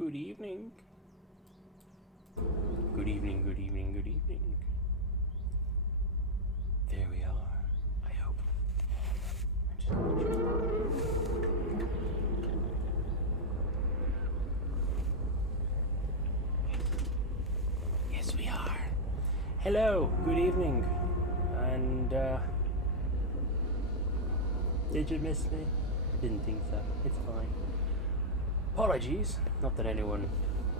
Good evening. Good evening, good evening, good evening. There we are, I hope. Yes, we are. Hello, good evening. And, did you miss me? I didn't think so. It's fine. Apologies, not that anyone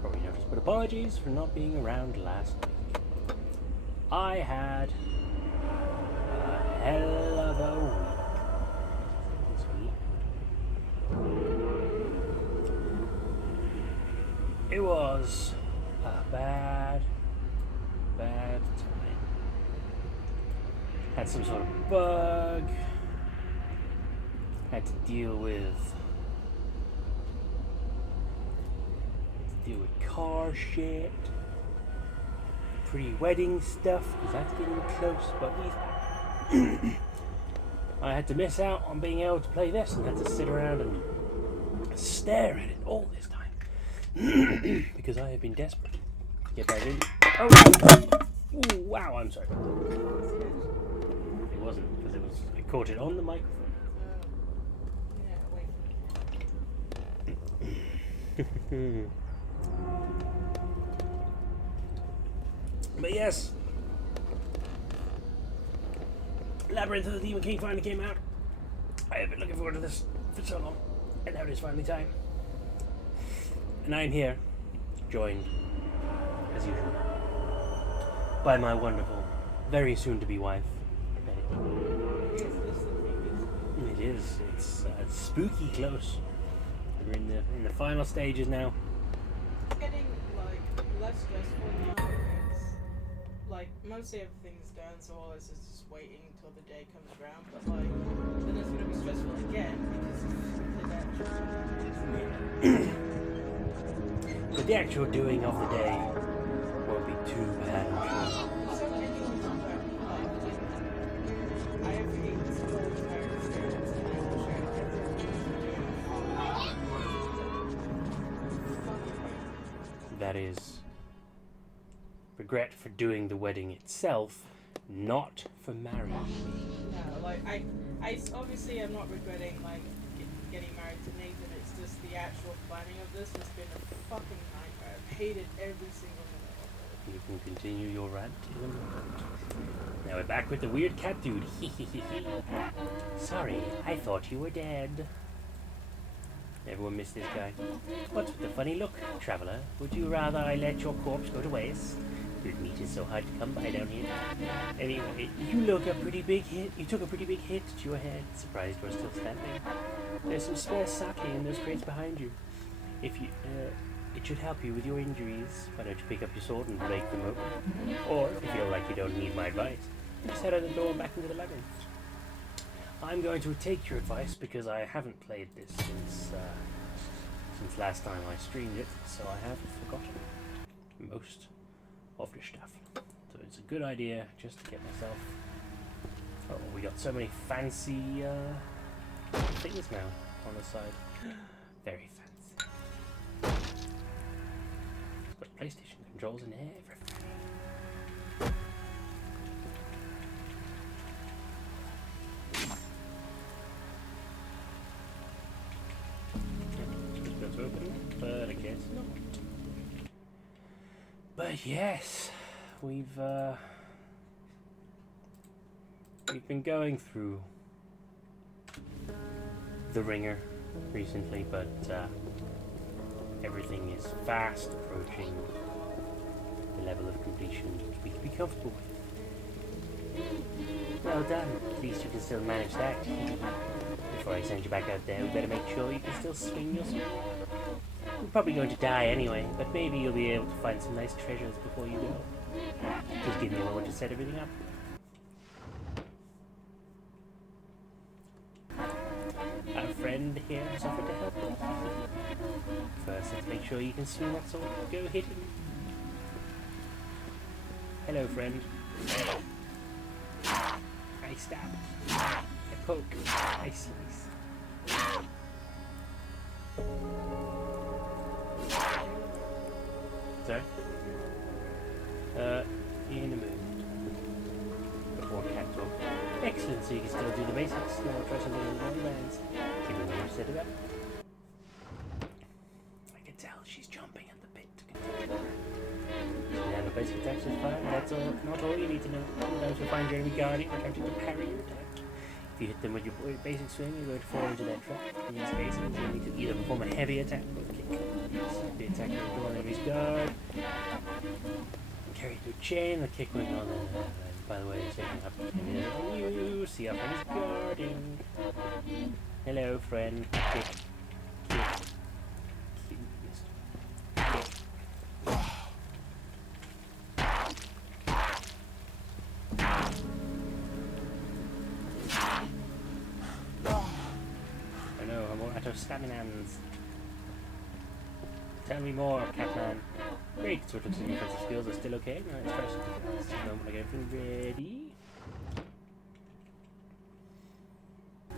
probably noticed, but apologies for not being around last week. I had a hell of a week. It was a bad time. Had some sort of bug. Had to deal with car shit, pre-wedding stuff, because that's getting close, but I had to miss out on being able to play this and had to sit around and stare at it all this time because I have been desperate to get back in. Oh wow! Ooh, wow, I'm sorry. It wasn't, because I caught it on the microphone. But yes, Labyrinth of the Demon King finally came out. I have been looking forward to this for so long, and now it is finally time. And I am here, joined, as usual, by my wonderful, very soon-to-be wife, Betty. It is. It's spooky close. We're in the final stages now. It's getting less stressful now. It's mostly everything's done, so all this is just waiting until the day comes around. But then it's gonna be stressful again because But the actual doing of the day won't be too bad, I'm sure. so many things I have hated this whole entire experience, and I will share everything. That is regret for doing the wedding itself, not for marrying me. No, I obviously I'm not regretting getting married to Nathan. It's just the actual planning of this has been a fucking nightmare. I've hated every single minute of it. You can continue your rant in a moment. Now we're back with the weird cat dude. Sorry, I thought you were dead. Everyone missed this guy. What's with the funny look, traveller? Would you rather I let your corpse go to waste? Good meat is so hard to come by down here. Anyway, you took a pretty big hit to your head. Surprised we're still standing. There's some spare sake in those crates behind you. It should help you with your injuries. Why don't you pick up your sword and break them open? Or, if you feel like you don't need my advice, just head out the door and back into the labyrinth. I'm going to take your advice because I haven't played this since last time I streamed it, so I have forgotten most of the stuff. So it's a good idea just to get myself... Oh, we got so many fancy things now on the side. Very fancy. Got PlayStation controls and everything. Open, but I guess not. But yes, we've been going through the ringer recently, but everything is fast approaching the level of completion we can be comfortable with. Well done. At least you can still manage that. Before I send you back out there, we better make sure you can still swing your sword. You're probably going to die anyway, but maybe you'll be able to find some nice treasures before you go. Just give me a moment to set everything up. Our friend here has offered to help you. First, let's make sure you can swing that sword. Go hit him. Hello, friend. I stab. I poke. I slice. Excellent, so you can still do the basics. Now try something in the bands. Keep it when you set it up. I can tell she's jumping at the bit to continue. Now the basic attacks is fine. That's all. Not all you need to know. Sometimes you'll find your enemy guarding or attempting to parry your attack. If you hit them with your basic swing, you're going to fall into that trap. In these cases, you need to either perform a heavy attack or a kick. The attack will go on enemy's guard. Carry through chain, the kick went on by the way, taking up you see our friend is guarding. Hello friend. Kick. I know, I'm all out of staminans. Tell me more, Catman. Great, so it looks like your defensive skills are still okay. Now let's try something else. Don't want to get everything ready.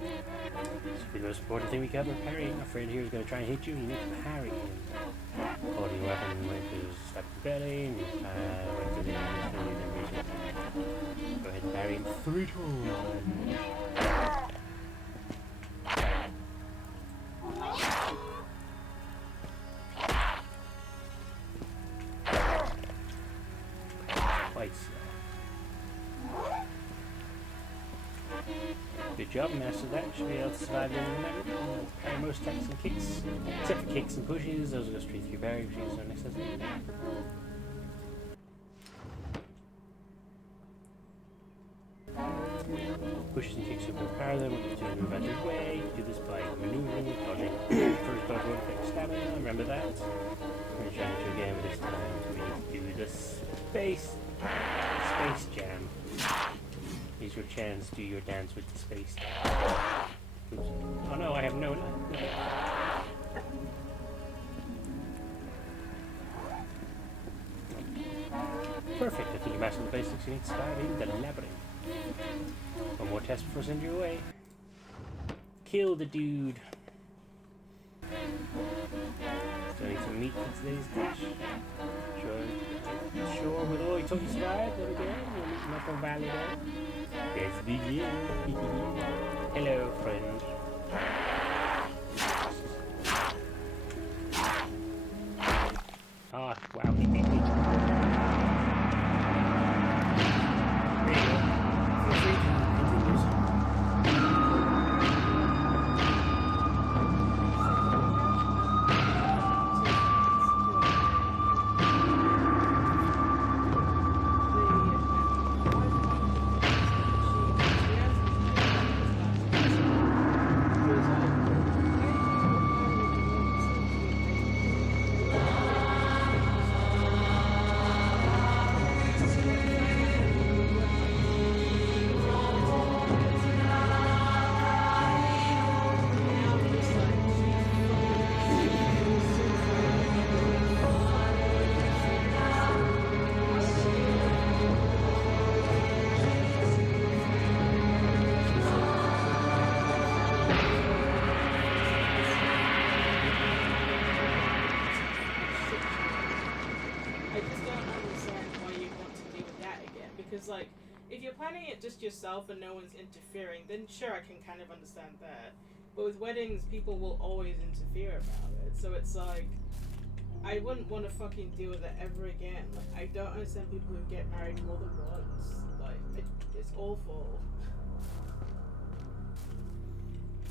This will be the most important thing we cover, parrying. Our friend here is going to try and hit you, and you need to parry him. Holding your weapon right to his stab the belly, and you right to the end. Go ahead and parry him 3 times. Good job, master that. Should be able to survive in the memory. Parry most attacks and kicks. Except for kicks and pushes, those will go straight through parry, which is our next lesson. Pushes and kicks will power them, what you do to move out of your way. You do this by maneuvering, dodging. First dodge will affect stamina, remember that. We're going to try to again, but this time we do the space jam. Here's your chance, do your dance with the space. Oops. Oh no, I have no life. Perfect, I think you mastered the basics. You need to start in the Labyrinth. One more test before I send you away. Kill the dude. Still need some meat for today's dish. Sure, with all you taught you survived, there we go. You'll meet him up on Valley there. Let's begin. Hello, friend. Ah, wow, he beat me. There you go. Feel free to continue. Because, like, if you're planning it just yourself and no one's interfering, then sure, I can kind of understand that. But with weddings, people will always interfere about it. So it's like, I wouldn't want to fucking deal with it ever again. Like, I don't understand people who get married more than once. Like, it's awful.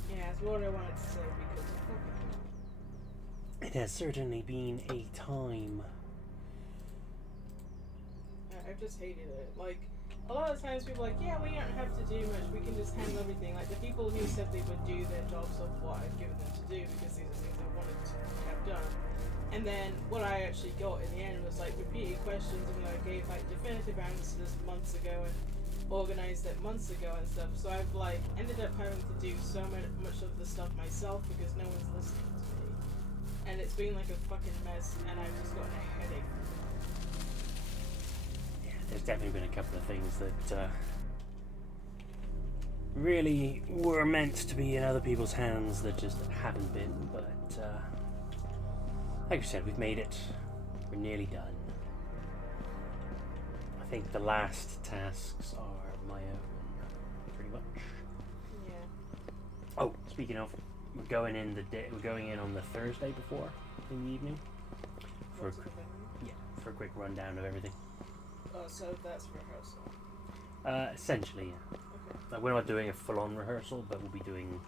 Yeah, that's what I wanted to say because fucking... It has certainly been a time. I've just hated it. Like, a lot of times people are like, yeah, we don't have to do much, we can just handle everything. Like, the people who said they would do their jobs of what I've given them to do because these are things they wanted to have done. And then what I actually got in the end was like repeated questions, and I gave like definitive answers months ago and organized it months ago and stuff. So I've like ended up having to do so much of the stuff myself because no one's listening to me. And it's been like a fucking mess, and I've just gotten a headache. There's definitely been a couple of things that really were meant to be in other people's hands that just haven't been, but like I said, we've made it. We're nearly done. I think the last tasks are my own, pretty much. speaking of, we're going in on the Thursday before in the evening for a quick rundown of everything. Oh, so that's rehearsal. Essentially, yeah. Okay. Like, we're not doing a full-on rehearsal, but we'll be doing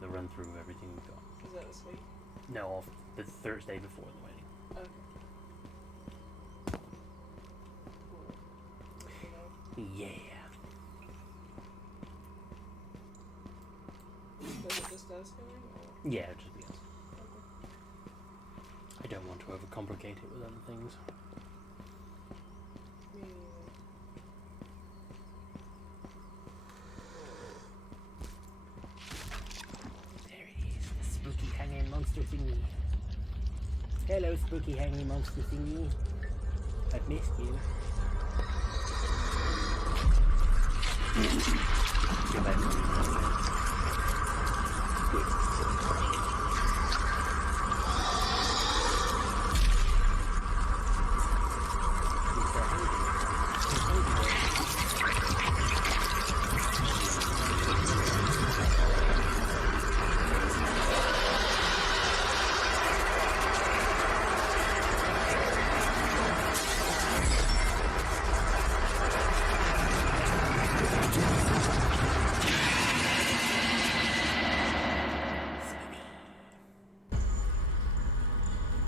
the run through of everything we've got. Is that this week? No, of the Thursday before the wedding. Okay. Cool. Yeah. Is it just us going? Or? Yeah, it'll just be us. Okay. I don't want to overcomplicate it with other things. Me neither. There it is, the spooky hanging monster thingy. Hello, spooky hanging monster thingy. I've missed you. Go back to me. Good.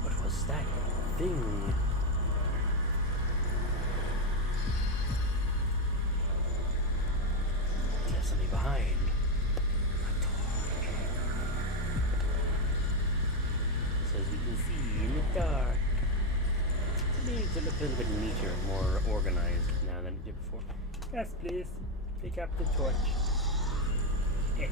What was that thing? There's something behind. A torch. So as we can see in the dark. It needs to look a little bit neater, more organized now than it did before. Yes, please. Pick up the torch. F.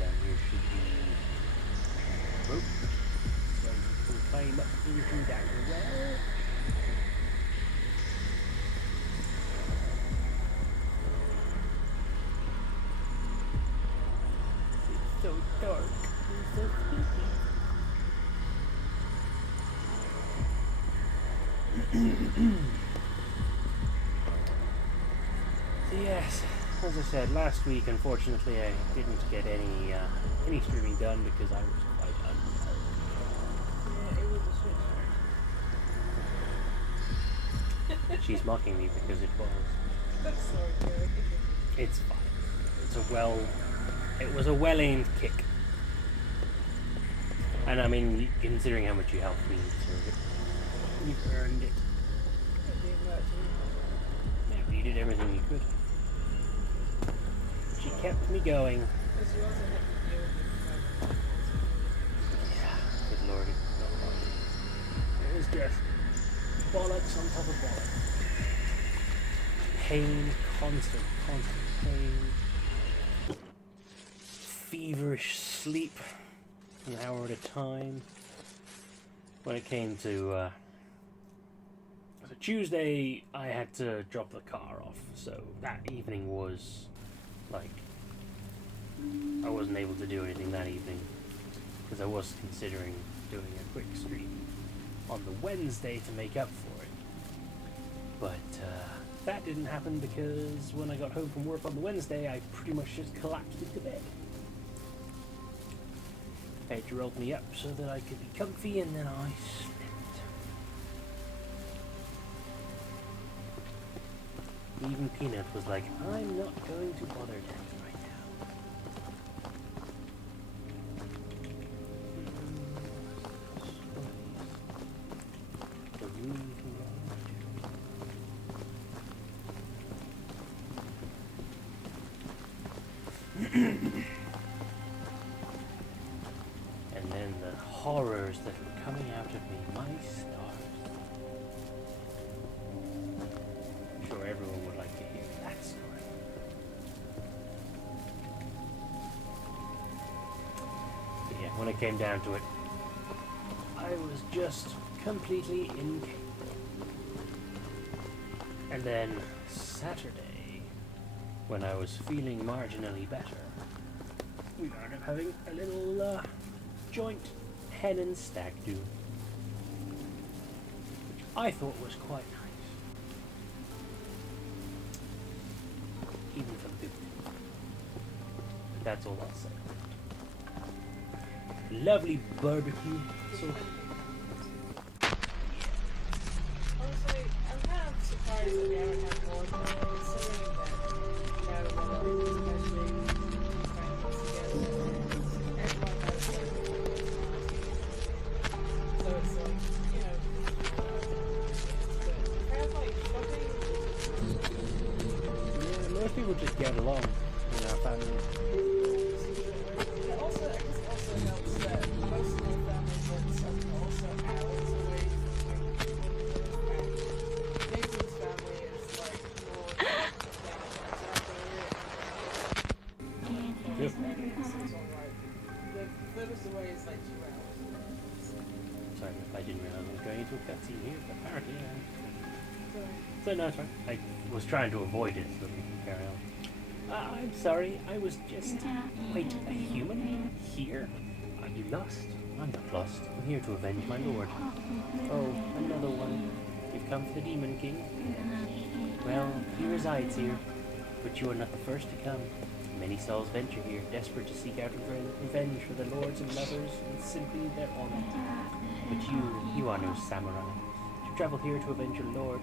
Down here should be rope, so we can climb up into that well. It's so dark and so spooky. So yes, as I said, last week unfortunately I didn't get any streaming done because I was quite unwell. Yeah, it was a shit. She's mocking me because it was. That's so good. It's fine. It was a well-aimed kick. And I mean, considering how much you helped me, you deserve it. You've earned it. Yeah, but you did everything you could. She kept me going. Because you also have to deal with the Yeah, good lordy. No problem. It was just bollocks on top of bollocks. Pain, constant pain. Feverish sleep, an hour at a time. When it came to so Tuesday, I had to drop the car off, so that evening was like I wasn't able to do anything that evening because I was considering doing a quick stream on the Wednesday to make up for it, but that didn't happen because when I got home from work on the Wednesday, I pretty much just collapsed into bed. Ed rolled me up so that I could be comfy, and then I slept. Even Peanut was like, I'm not going to bother Daddy right now. And then the horrors that were coming out of me, my stars. I'm sure everyone would like to hear that story. But yeah, when it came down to it, I was just completely incapable. And then Saturday, when I was feeling marginally better, we wound up having a little joint hen and stag do, which I thought was quite nice, even for the people. That's all I'll say. Lovely barbecue. So, Honestly, I'm kind of surprised that we haven't had more than that, considering that, you know, when especially friends together, everyone has like personalities. So it's like, you know, it's good. Kind of like shopping. yeah, most people just get along in our family. It also, I guess it also helps that most of my family lives also hours away from and Nathan's family is like more Yep. it's alright. The furthest away is like 2 hours. Sorry, I didn't realize I was going into a cutscene here, but apparently I am. So, So no, it's fine. I was trying to avoid it so we can carry on. I'm sorry, I was just... Wait, a human? Here? Are you lost? I'm not lost. I'm here to avenge my lord. Oh, another one. You've come for the Demon King? Well, he resides here, but you are not the first to come. Many souls venture here, desperate to seek out revenge for their lords and lovers and simply their honor. But you are no samurai. To travel here to avenge your lord,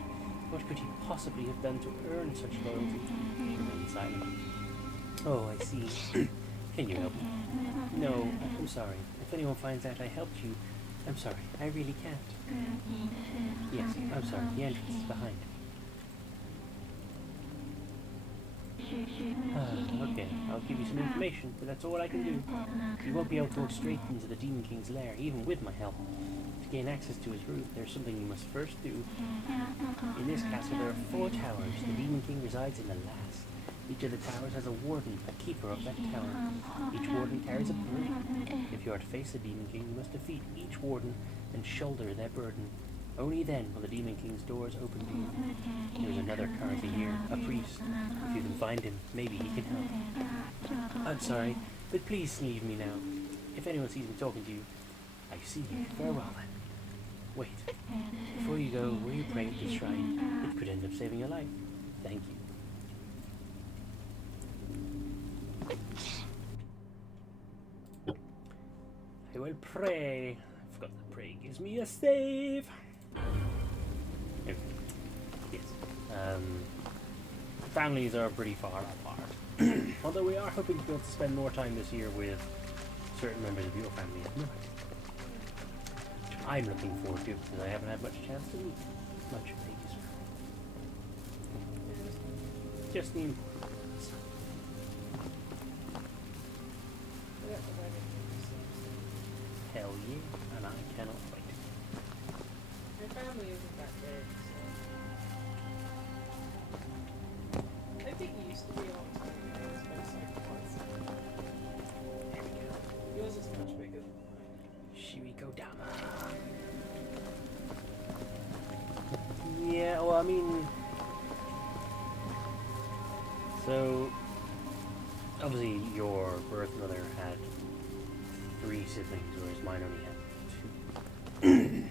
what could he possibly have done to earn such loyalty? Remain silent. Oh, I see. Can you help me? No, I'm sorry. If anyone finds out I helped you, I'm sorry. I really can't. Yes, I'm sorry. The entrance is behind. Okay, I'll give you some information, but that's all I can do. You won't be able to go straight into the Demon King's lair, even with my help. To gain access to his roof, there's something you must first do. In this castle there are 4 towers. The Demon King resides in the last. Each of the towers has a warden, a keeper of that tower. Each warden carries a burden. If you are to face the Demon King, you must defeat each warden and shoulder their burden. Only then will the Demon King's doors open to you. There's another currently here, a priest. If you can find him, maybe he can help. I'm sorry, but please leave me now. If anyone sees me talking to you, I see you. Farewell then. Wait, before you go, will you pray at this shrine? It could end up saving your life. Thank you. I will pray. I forgot that pray gives me a save. Okay. Yes. Families are pretty far apart. Although we are hoping to be able to spend more time this year with certain members of your family at night. Which I'm looking forward to because I haven't had much chance to meet much of these. Just the important ones. Hell yeah, and I cannot wait. my family isn't that big, so I think it used to be a long time ago, but it's like once. There we go. Yours is much bigger than mine. Shirikodama. Yeah, well, I mean... So, obviously your birth mother had 3 siblings, whereas mine only had 2.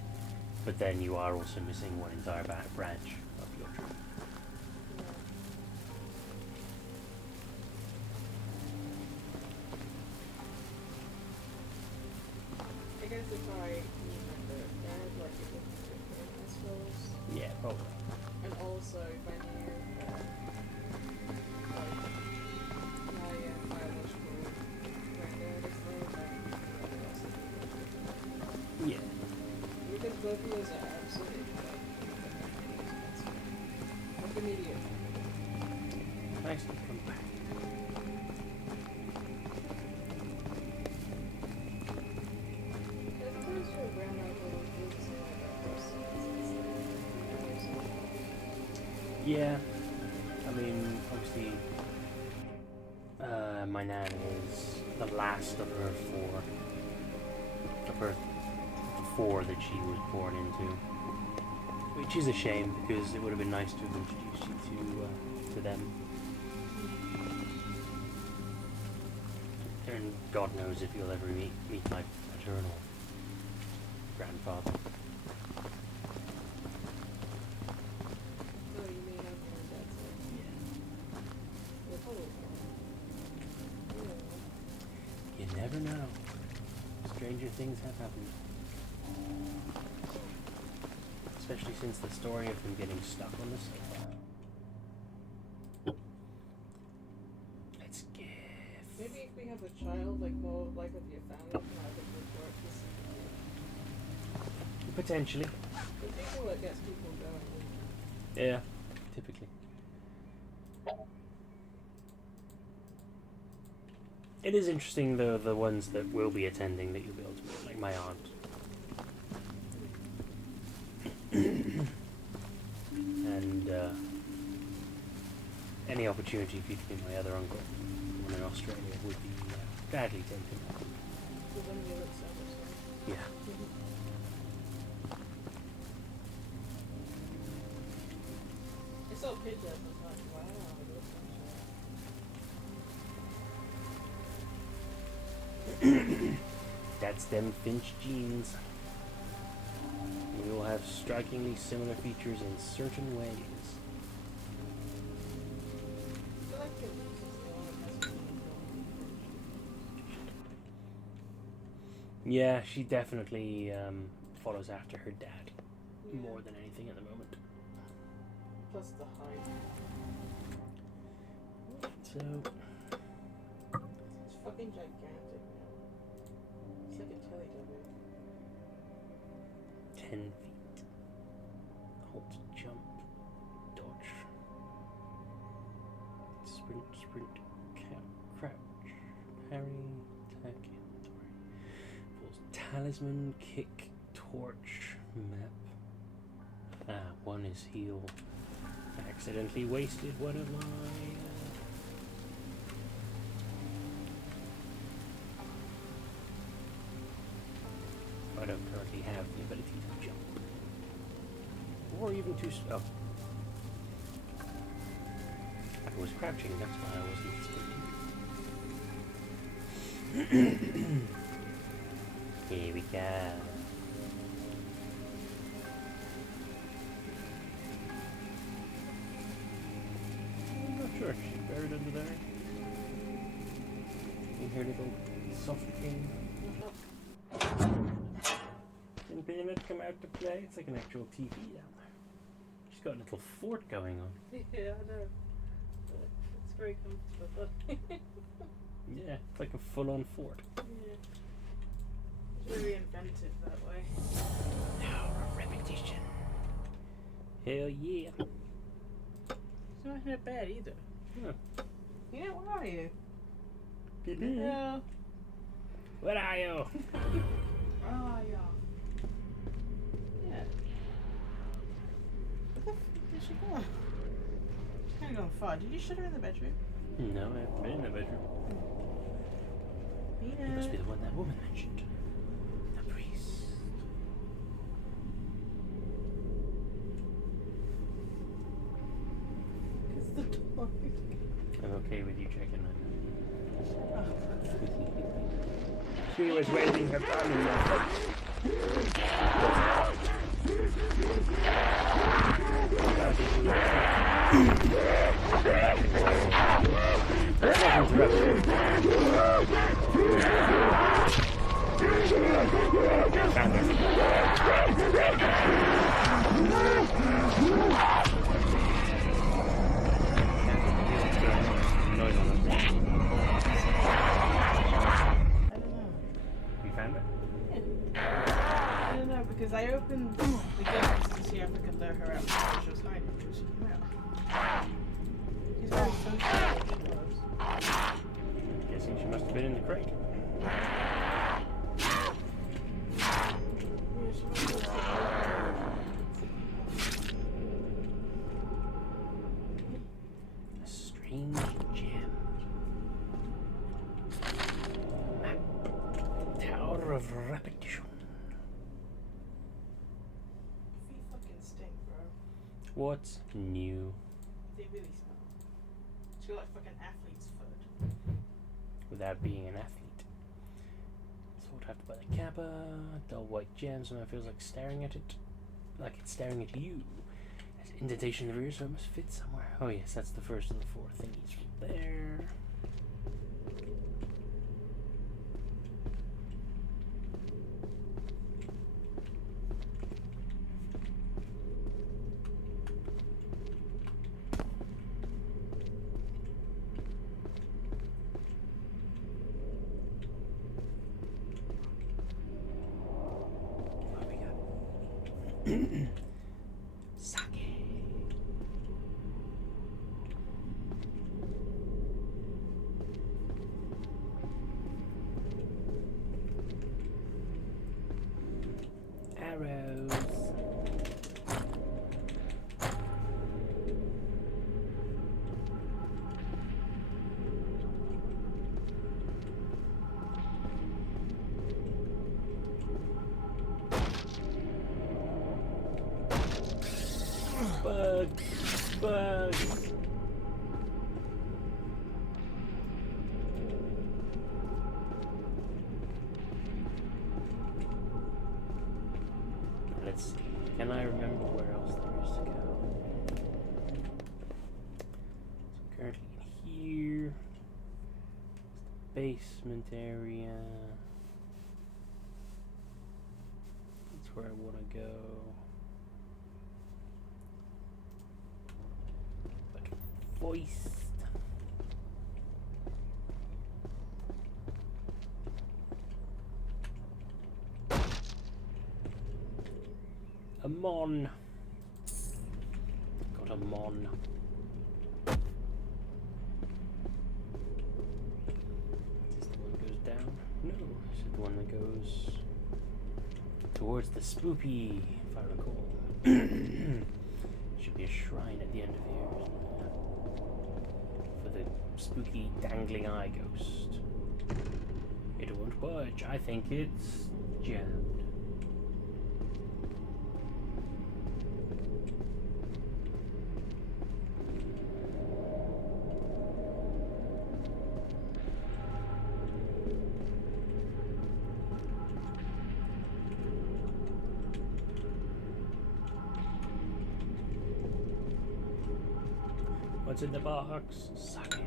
But then you are also missing one entire branch of your tree. I guess if I remember, Dad like it would be different, I suppose. Yeah, probably. And also, if I knew that, like, my biological granddad is there, then everyone else is there. Yeah. Because both of those are absolutely like immediate. Nice to come back. I'm pretty sure grandma will do something like that first. Yeah. I mean, obviously, my nan is the last of her 4 that she was born into, which is a shame because it would have been nice to have introduced you to them. And God knows if you'll ever meet my paternal grandfather. Oh, you mean on your dad's side? Yeah. Well, probably not. You never know. Stranger things have happened. Especially since the story of them getting stuck on the sofa. Let's give. Maybe if we have a child, like more like of your family, can have a good work this Potentially. the people that gets people going. Yeah, typically. It is interesting though, the ones that will be attending that you'll be able to meet, like my aunt. And any opportunity for you to meet my other uncle, one in Australia, would be gladly taken. So then you look so much like. Yeah. I saw a picture and I was like, wow, it looks so That's them Finch genes. We will have strikingly similar features in certain ways. I feel like it loses the one that has to be Yeah, she definitely follows after her dad Yeah. more than anything at the moment. Plus the height. So, It's fucking gigantic, man. It's like a Teletubby. 10 feet. Halt, jump, dodge. Sprint, crouch, parry, attack, inventory. Pulls talisman, kick, torch, map. One is heal. Accidentally wasted one of my. I don't currently have the ability to jump. Or even to. Oh. I was crouching, that's why I wasn't sprinting. Here we go. I'm not sure. She's buried under there. In her little soft game. Didn't Peanut come out to play? It's like an actual TV down there. She's got a little fort going on. Yeah, I know. It's very comfortable. Yeah, it's like a full-on fort. Yeah. It's really inventive that way. Now a repetition. Hell yeah. It's not that bad either. Huh. You know, where are you? Pee-pee. Yeah. Where are you? Oh, yeah. Yeah. Where the f did she go? She's kind of going far. Did you shut her in the bedroom? No, I haven't been in the bedroom. It must be the one that woman mentioned. The priest. It's the door. I'm okay with you checking that. She was waving her thumb in my face. Let's not interrupt. Found her. Noise on the floor. I don't know. You found her? I don't know, because I opened the gate just to see if I could lure her out before she was hiding, but she came out. She's very social. Guessing she must have been in the crate. Yeah, she must be A strange gem. Map. Tower of Repetition. Feet fucking stink, bro. What's new? They really smell. She got like fucking athlete's foot. With without being an athlete. So I'd have to buy the kappa, dull white gem, so it feels like staring at it, like it's staring at you. There's indentation in the rear, so it must fit somewhere. Oh yes, that's the first of the 4 thingies from there. Sake. Arrows. Bugs. Bugs. Let's see. Can I remember where else there is to go? So currently in here. It's the basement area. That's where I want to go. Voiced. A mon. Got a mon. Is this the one that goes down? No, this is the one that goes towards the spoopy, if I recall. Should be a shrine at the end of here, isn't there? For the spooky dangling eye ghost. It won't budge. I think it's jammed. What's in the box? Sake.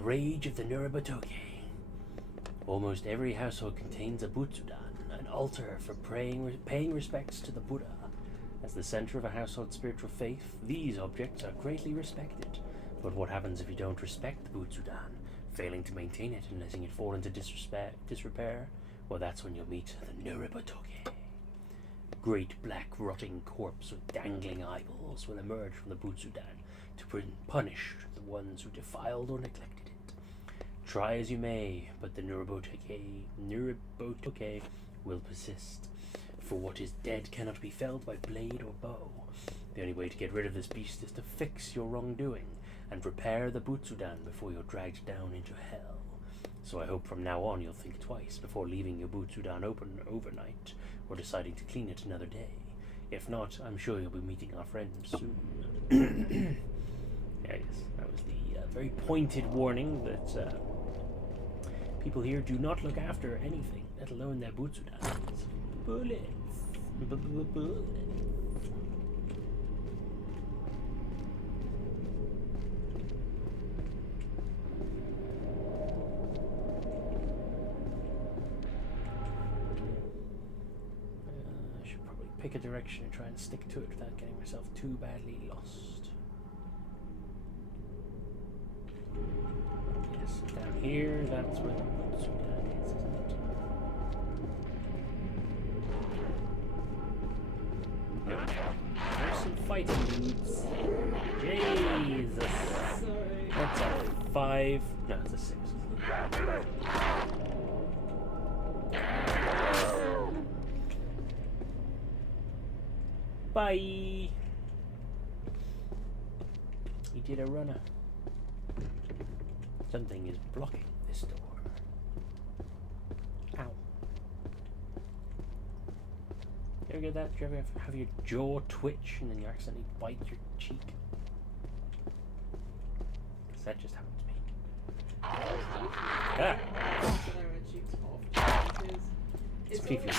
Rage of the Nuribotoke. Almost every household contains a butsudan, an altar for paying respects to the Buddha. As the center of a household's spiritual faith, these objects are greatly respected. But what happens if you don't respect the butsudan, failing to maintain it and letting it fall into disrepair? Well, that's when you'll meet the Nuribotoke. Great black rotting corpse with dangling eyeballs will emerge from the butsudan to punish the ones who defiled or neglected it. Try as you may, but the Nuribotoke will persist. For what is dead cannot be felled by blade or bow. The only way to get rid of this beast is to fix your wrongdoing and repair the butsudan before you're dragged down into hell. So I hope from now on you'll think twice before leaving your butsudan open overnight or deciding to clean it another day. If not, I'm sure you'll be meeting our friends soon. Yes, that was the very pointed warning that people here do not look after anything, let alone their butsudans. Bullets. Bullets. Pick a direction and try and stick to it without getting myself too badly lost. Yes, down here, that's where the butsudan is, isn't it? Nope. There's some fighting dudes. Jesus. Sorry. That's a 5. No, it's a 6. Bye! He did a runner. Something is blocking this door. Ow. You ever get that? Do you ever have your jaw twitch and then you accidentally bite your cheek? that just happened to me. Ah. Ah. It's It's always,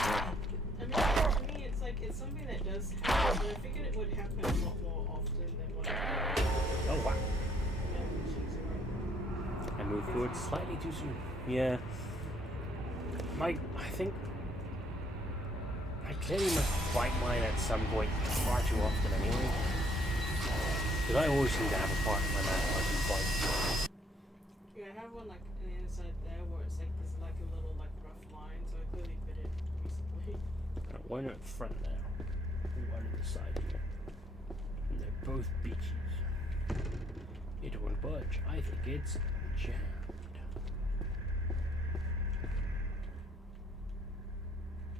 I mean, for me, it's like, it's something that does happen, but I figured it would happen a lot more often than what Oh wow. I I moved forward slightly too soon. Yeah. I think I clearly must bite mine at some point far too often anyway. Because I always seem to have a part in my mouth where I can bite. Yeah, I have one like on the inside there where it's like there's like a little like rough line, so I clearly bit it recently. One at the front now, and one at the side here. And they're both beaches. It won't budge. I think it's jammed.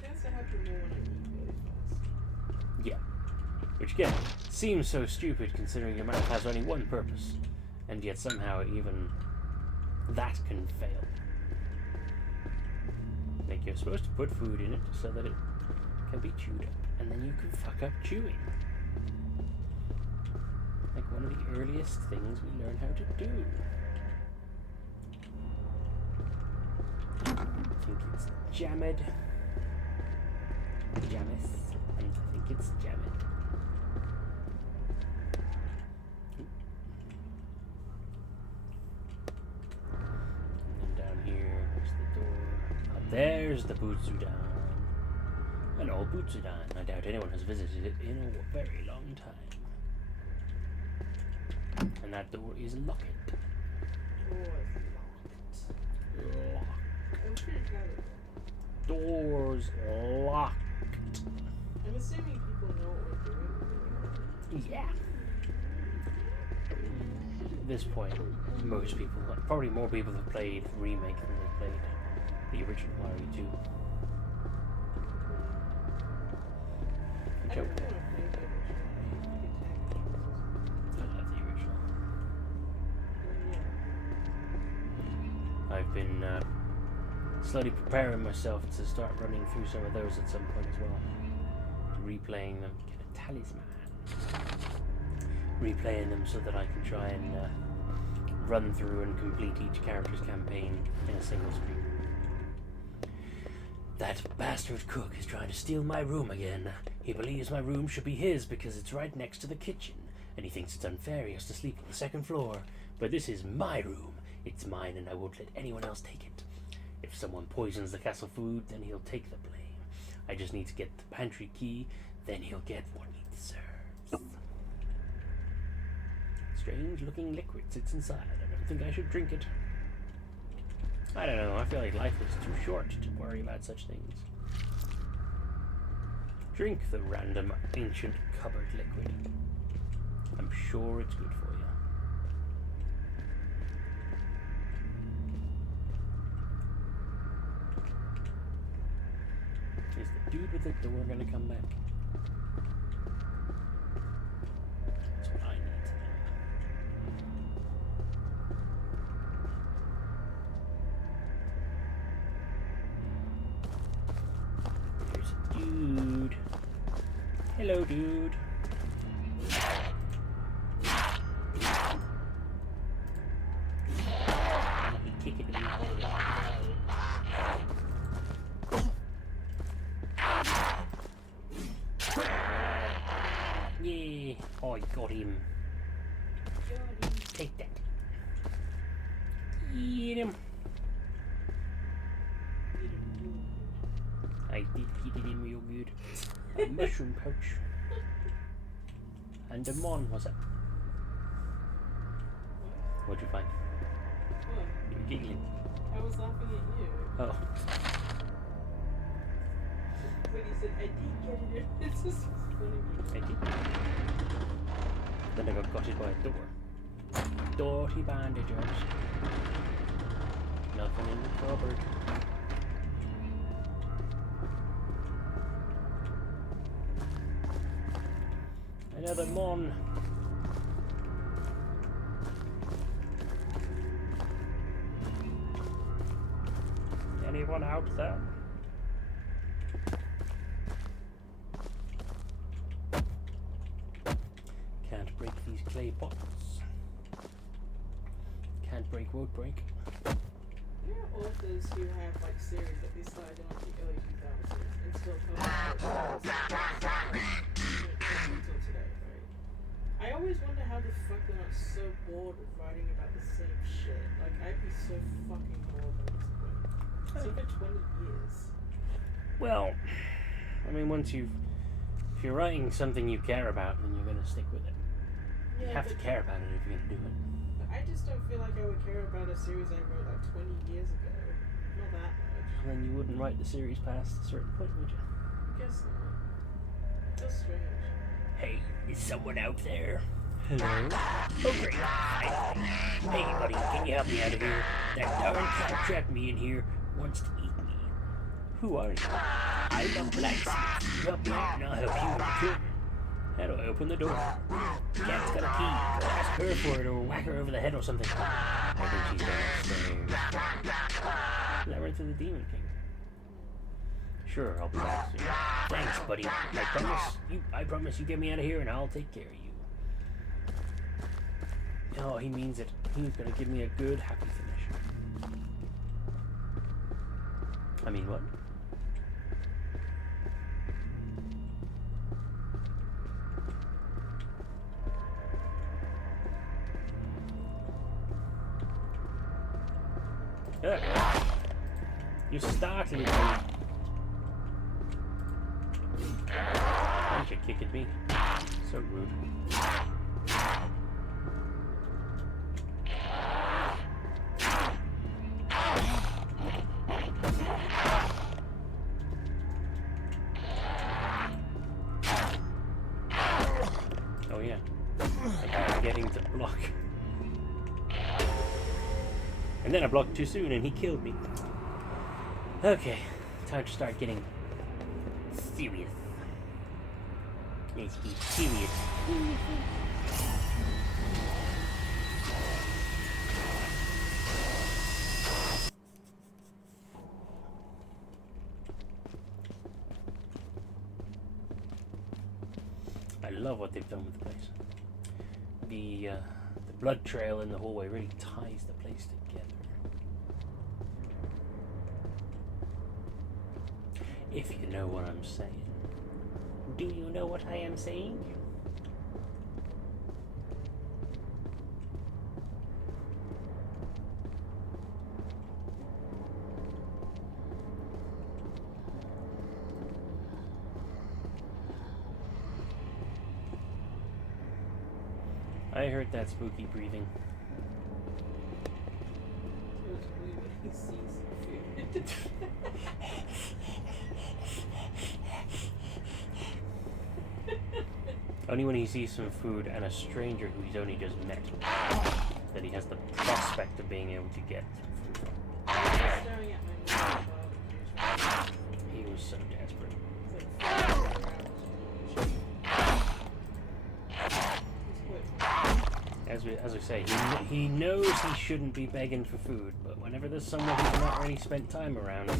Tends to happen more when I eat really fast. Yeah. Which again, seems so stupid considering your mouth has only one purpose. And yet somehow even that can fail. Like you're supposed to put food in it so that it can be chewed up. And then you can fuck up chewing. Like one of the earliest things we learn how to do. I think it's jammed. Jamis. I think it's jammed. And then down here, where's the door? Up there's the Butsudan. An old Butsudan. I doubt anyone has visited it in a very long time. And that door is locked. Doors locked. I'm assuming people know what we're doing. Yeah. At this point, most people, probably more people have played Remake than they played the original Mario 2. I don't want to play the I love the original. original. I've been slowly preparing myself to start running through some of those at some point as well. Replaying them, get a talisman. Replaying them so that I can try and run through and complete each character's campaign in a single screen. That bastard cook is trying to steal my room again. He believes my room should be his because it's right next to the kitchen, and he thinks it's unfair he has to sleep on the second floor. But this is my room. It's mine and I won't let anyone else take it. If someone poisons the castle food, then he'll take the blame. I just need to get the pantry key, then he'll get what he deserves. Strange looking liquid sits inside. I don't think I should drink it. I don't know, I feel like life is too short to worry about such things. Drink the random ancient cupboard liquid. I'm sure it's good for you. Is the dude with the door gonna come back? That's what I need to know. There's a dude. Hello, dude. He kicked me. Yeah, I got him. Take that. Eat him. I did eat him real good. A mushroom pouch. And a mon, what's that? What'd you find? What? You were giggling. I was laughing at you. Oh. When you said, I did get it. It's just funny. I did. Then I got gutted by a door. Dirty bandages. Nothing in the cupboard. Another mon. Anyone out there? Can't break these clay pots. break, won't break. There are authors who have like series that they started in like the early 2000s and still publish until today, right? I always wonder how the fuck they're not so bored of writing about the same shit. Like, I'd be so fucking bored by this point. So for 20 years. Well, I mean, if you're writing something you care about, then you're gonna stick with it. Yeah, You have to care about it if you're gonna do it. But I just don't feel like I would care about a series I wrote like 20 years ago. Not that much. And then you wouldn't write the series past a certain point, would you? I guess not. That's strange. Hey, is someone out there? Hello? Oh, great. Hey, buddy, can you help me out of here? That darn cat trapped me in here, wants to eat me. Who are you? I'm a blacksmith. You help me out and I'll help you in return. How do I open the door? Cat's got a key. Go ask her for it or whack her over the head or something. I think she's downstairs. Labyrinth of the Demon King. Sure, I'll be back soon. Thanks, buddy. I promise you get me out of here and I'll take care of you. Oh, he means it. He's gonna give me a good, happy finish. I mean, what? You startled me. You should kick at me. So rude. Oh yeah. I'm getting to block. And then I blocked too soon and he killed me. Okay, time to start getting serious. Let's be serious. I love what they've done with the place. The blood trail in the hallway really ties the place together. If you know what I'm saying. Do you know what I am saying? I heard that spooky breathing. He sees food. Only when he sees some food and a stranger who he's only just met that he has the prospect of being able to get food from. Staring at my mobile. He was so desperate. As we say, he knows he shouldn't be begging for food, but whenever there's someone who's not really spent time around,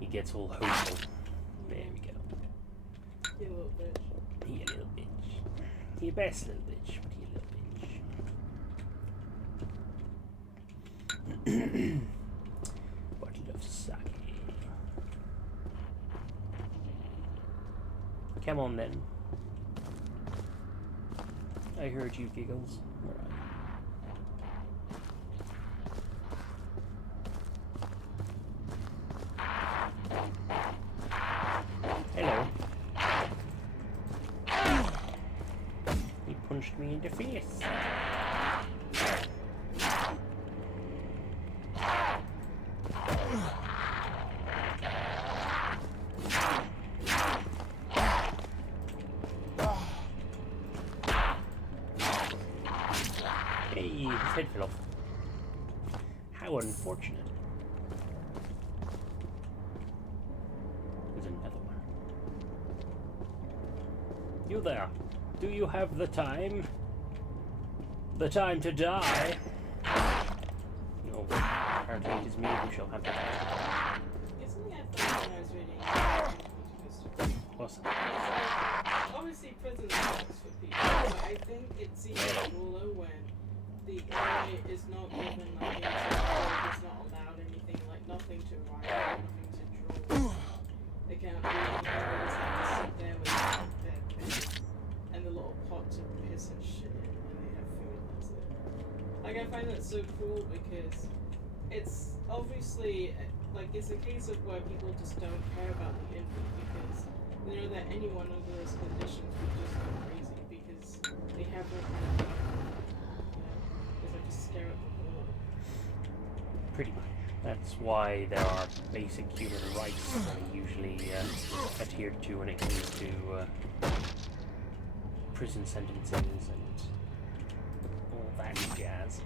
he gets all hopeful. There we go. You little bitch. You little bitch. You best little bitch, but you little bitch. Bottle of sake. Come on then. I heard you, Giggles. Where are you? Hello. He punched me in the face. Hey, his head fell off. How unfortunate. There's another one. You there. Do you have the time? The time to die? No, apparently it is me who shall have the time. Isn't that funny when I was reading What's that? Obviously, prison sucks for people, but I think it seems cooler when the inmate is not given like insight, it's not allowed anything, like nothing to write, nothing to draw. They can't do anything, they just have to sit there with their bed and the little pot to piss and shit in, and they have food and that's it. Like I find that so cool because it's obviously like it's a case of where people just don't care about the inmate because they know that anyone under those conditions would just go crazy because they have no kind of because they just stare at the wall. Pretty much. That's why there are basic human rights that are usually adhered to when it comes to prison sentences and all that jazz.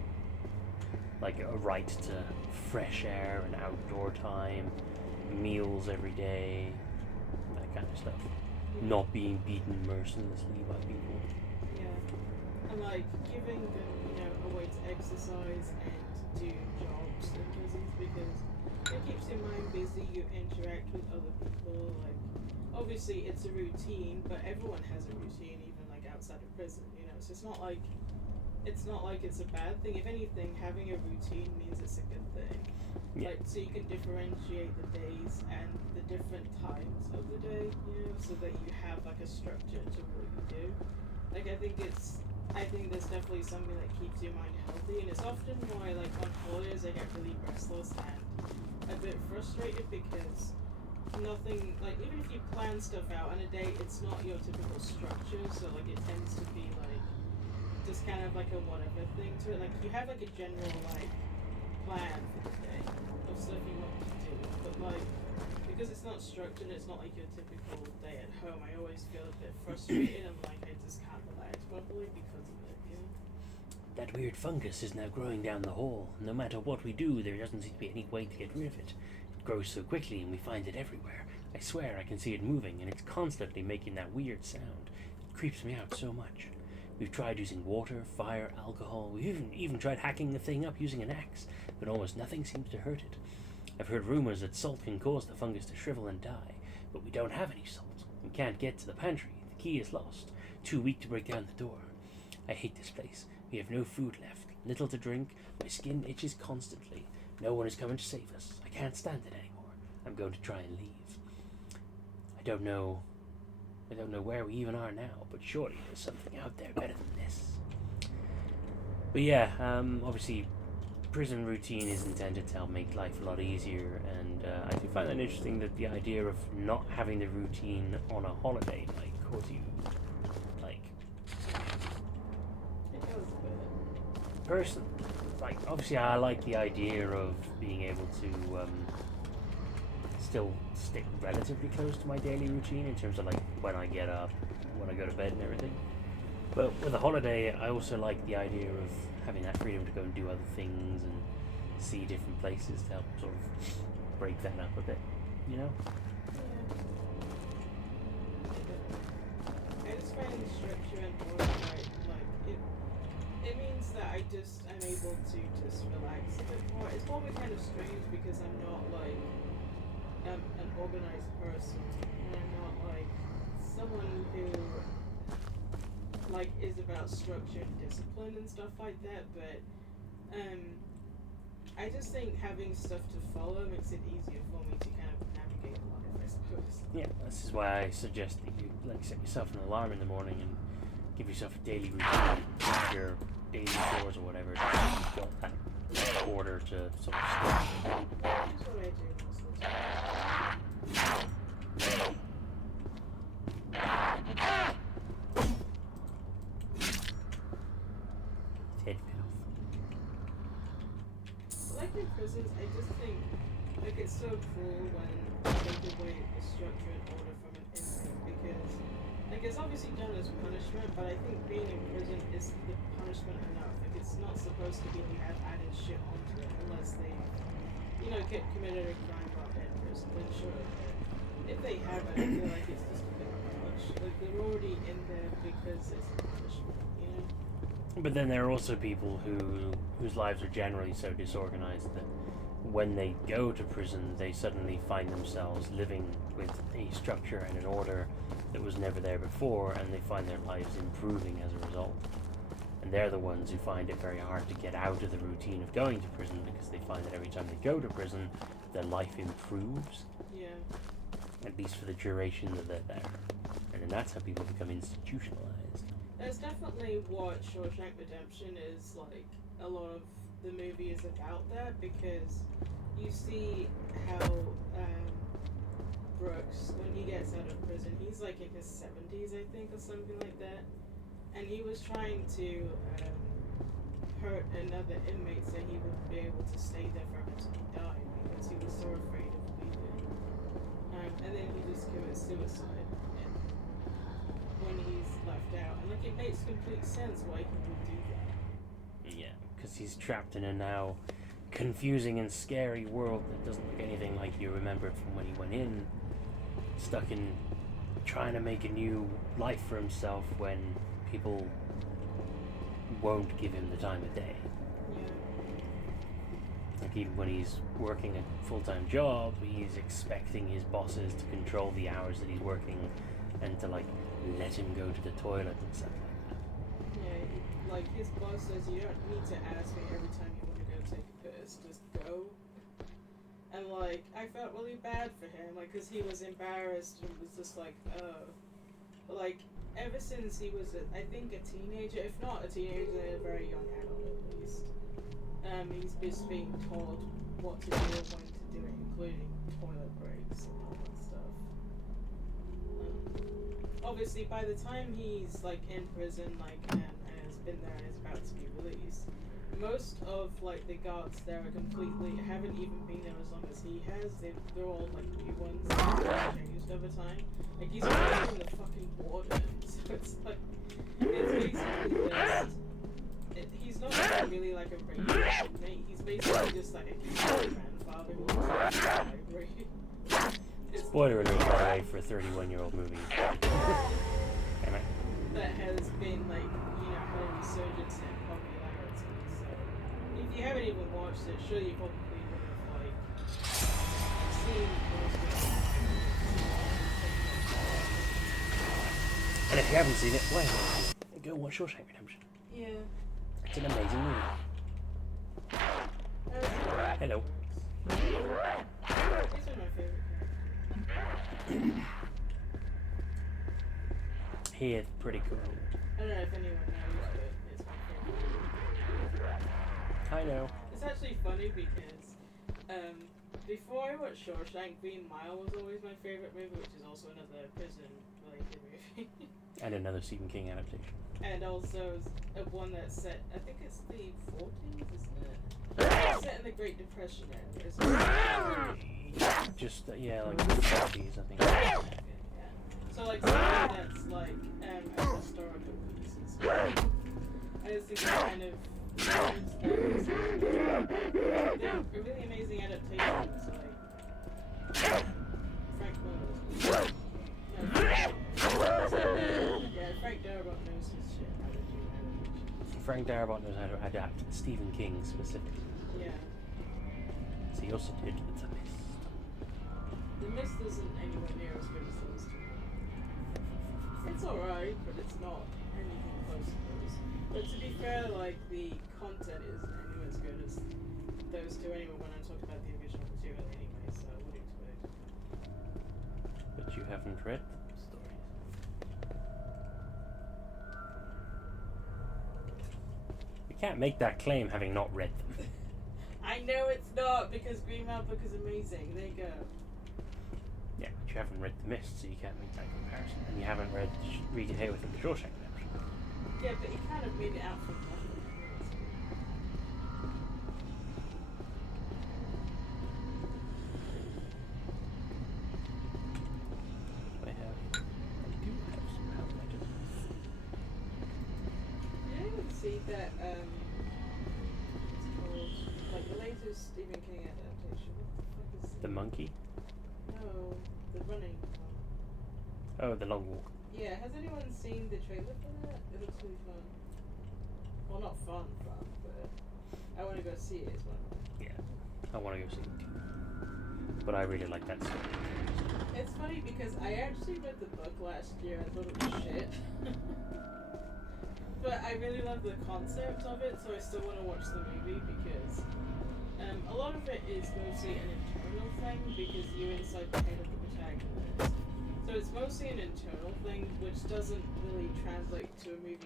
Like a right to fresh air and outdoor time, meals every day, that kind of stuff. Yeah. Not being beaten mercilessly by people. Yeah. And like giving them, a way to exercise and do jobs in prisons because it keeps your mind busy, you interact with other people, like obviously it's a routine, but everyone has a routine even like outside of prison, so it's not like it's a bad thing. If anything, having a routine means it's a good thing. Yeah. Like so you can differentiate the days and the different times of the day, so that you have like a structure to what you do. Like I think there's definitely something that keeps your mind healthy, and it's often why like on holidays I get really restless and a bit frustrated because nothing, like even if you plan stuff out on a day, it's not your typical structure, so like it tends to be like just kind of like a whatever thing to it. Like you have like a general like plan for the day of stuff you want to do, but like because it's not structured, it's not like your typical day at home. I always feel a bit frustrated and like I just can't relax properly because of it. That weird fungus is now growing down the hall. No matter what we do, there doesn't seem to be any way to get rid of it. It grows so quickly and we find it everywhere. I swear I can see it moving, and it's constantly making that weird sound. It creeps me out so much. We've tried using water, fire, alcohol. We've even tried hacking the thing up using an axe, but almost nothing seems to hurt it. I've heard rumors that salt can cause the fungus to shrivel and die, but we don't have any salt. We can't get to the pantry. The key is lost. Too weak to break down the door. I hate this place. We have no food left, little to drink. My skin itches constantly. No one is coming to save us. I can't stand it anymore. I'm going to try and leave. I don't know where we even are now, but surely there's something out there better than this. But yeah, obviously, prison routine is intended to help make life a lot easier, and I do find that interesting that the idea of not having the routine on a holiday might cause you, like, obviously I like the idea of being able to still stick relatively close to my daily routine in terms of like when I get up, when I go to bed and everything. But with a holiday, I also like the idea of having that freedom to go and do other things and see different places to help sort of break that up a bit, I just find the structure and order it means that I'm able to just relax a bit more. It's probably kind of strange because I'm not like an organized person, and I'm not like someone who like is about structure and discipline and stuff like that, but I just think having stuff to follow makes it easier for me to kind of navigate life, I suppose. Yeah, this is why I suggest that you like set yourself an alarm in the morning and give yourself a daily routine, your daily chores or whatever, so you've got that order to sort of stick. That's what I do most of the time. Head fell off. Like in prisons, I just think like it's so cool when they take away the structure and order from an inmate because like it's obviously done as punishment, but I think being in prison is the punishment enough. Like it's not supposed to be you have added shit onto it unless they committed a crime while in prison, then sure. If they haven't, I feel like it's just a bit much. Like they're already in there because it's a punishment, But then there are also people whose lives are generally so disorganized that when they go to prison, they suddenly find themselves living with a structure and an order that was never there before, and they find their lives improving as a result. And they're the ones who find it very hard to get out of the routine of going to prison because they find that every time they go to prison, their life improves. Yeah. At least for the duration that they're there. And then that's how people become institutionalized. That's definitely what Shawshank Redemption is like. A lot of the movie is about that, because you see how Brooks, when he gets out of prison, he's like in his 70s, I think, or something like that. And he was trying to hurt another inmate so he would be able to stay there forever until he died, because he was so afraid of leaving. And then he just commits suicide when he's left out. And like, it makes complete sense why he would do that. Yeah, because he's trapped in a now confusing and scary world that doesn't look anything like you remember from when he went in. Stuck in trying to make a new life for himself when people won't give him the time of day. Yeah. Like, even when he's working a full-time job, he's expecting his bosses to control the hours that he's working and to, like, let him go to the toilet and stuff like that. Yeah, like his boss says, you don't need to ask me every time you want to go take a piss, just go. And like, I felt really bad for him, like, because he was embarrassed and was just like, oh. But like, ever since he was, I think, a teenager, if not a teenager, a very young adult at least, he's just being told what to do and when to do it, including toilet breaks and all that stuff. Obviously, by the time he's like in prison, like, and has been there and is about to be released, most of like the guards there are haven't even been there as long as he has. They're all like new ones that have changed over time. Like, he's not even the fucking warden, so it's like, it's basically just, he's not even really like a regular inmate. He's basically just like a grandfather who lives in the library. Spoiler alert, by the way, for a 31-year-old movie. Damn it. That has been like, you know, had a resurgence in popularity. So if you haven't even watched it, sure you probably would have like seen most of it. And if you haven't seen it, well, go watch Shawshank Redemption. Yeah. It's an amazing movie. Hello. These are my favorite characters. He is pretty cool. I don't know if anyone knows, but it's my favorite. I know. It's actually funny because before I watched Shawshank, Green Mile was always my favorite movie, which is also another prison-related movie. And another Stephen King adaptation. And also one that's set, I think it's the 40s, isn't it? It's set in the Great Depression era, isn't it? Just, yeah, like the 40s, I think. Yeah. So like something that's like a historical piece and stuff. I just think it kind of they're really amazing adaptations, like Frank Miller's. Yeah, Frank Darabont knows his shit how to do adaptations. Frank Darabont knows how to adapt Stephen King specifically. Yeah. So he also did The Mist. The Mist isn't anywhere near as good as those two. It's alright, but it's not anything close to those. But to be fair, like, the content isn't anywhere as good as those two anyway when I'm talking about the original material anyway, so I would expect. But you haven't read the stories. You can't make that claim having not read them. I know it's not, because Green Mile book is amazing. There you go. Yeah, but you haven't read The Mist, so you can't make that comparison. And you haven't read Read Your Hair Within the Shawshank Redemption. Yeah, but he kind of made it out from nothing. I do have some highlighted. Did anyone see that, it's called, like, the latest Stephen King adaptation? What the fuck is The Monkey? No, the running one. Oh, The Long Walk. Yeah, has anyone seen the trailer for that? It looks really fun. Well, not fun, but I want to go see it as well. Yeah, I want to go see it too. But I really like that story. It's funny because I actually read the book last year and thought it was shit. But I really love the concept of it, so I still want to watch the movie because a lot of it is mostly an internal thing because you're inside the head of the protagonist. So it's mostly an internal thing, which doesn't really translate to a movie.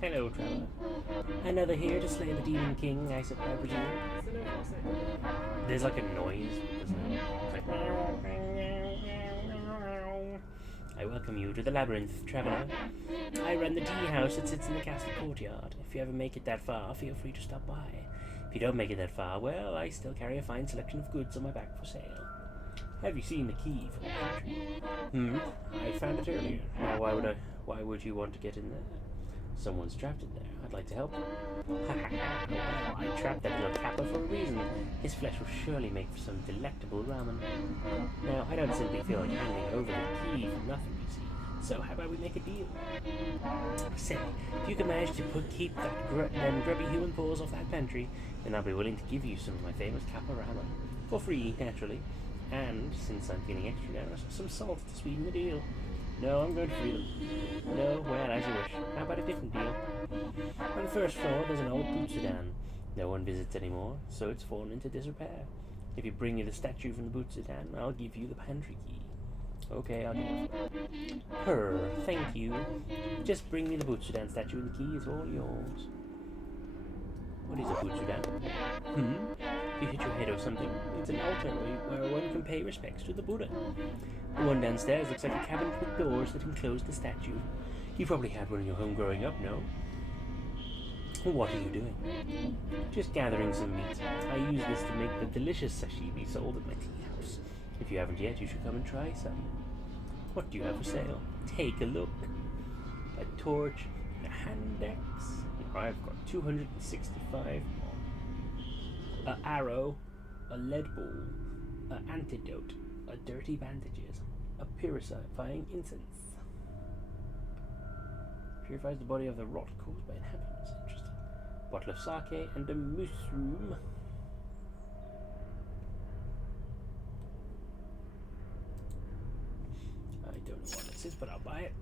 Hello, traveler. Another here to slay the Demon King, I presume. There's like a noise, isn't it? It's like... I welcome you to the Labyrinth, traveler. I run the tea house that sits in the castle courtyard. If you ever make it that far, feel free to stop by. If you don't make it that far, well, I still carry a fine selection of goods on my back for sale. Have you seen the key for the pantry? I found it earlier. Now, why would you want to get in there? Someone's trapped in there. I'd like to help them. Well, I trapped that little kappa for a reason. His flesh will surely make for some delectable ramen. Now, I don't simply feel like handing over the key for nothing, you see. So how about we make a deal? Say, if you can manage to keep them grubby human paws off that pantry, then I'll be willing to give you some of my famous kappa ramen. For free, naturally. And, since I'm feeling extra generous, some salt to sweeten the deal. No, I'm going to free them. No, well, as you wish. How about a different deal? On the first floor, there's an old boot sedan. No one visits anymore, so it's fallen into disrepair. If you bring me the statue from the boot sedan, I'll give you the pantry key. Okay, I'll give it. Thank you. Just bring me the boot sedan statue and the key is all yours. What is a boot sedan? You hit your head or something? It's an altar where one can pay respects to the Buddha. The one downstairs looks like a cabinet with doors that enclose the statue. You probably had one in your home growing up, no? What are you doing? Just gathering some meat. I use this to make the delicious sashimi sold at my tea house. If you haven't yet, you should come and try some. What do you have for sale? Take a look. A torch, a hand axe. I've got 265 more. An arrow, a lead ball, an antidote, a dirty bandages, a purifying incense. Purifies the body of the rot caused by inhabitants. Interesting. Bottle of sake and a mushroom. I don't know what this is, but I'll buy it.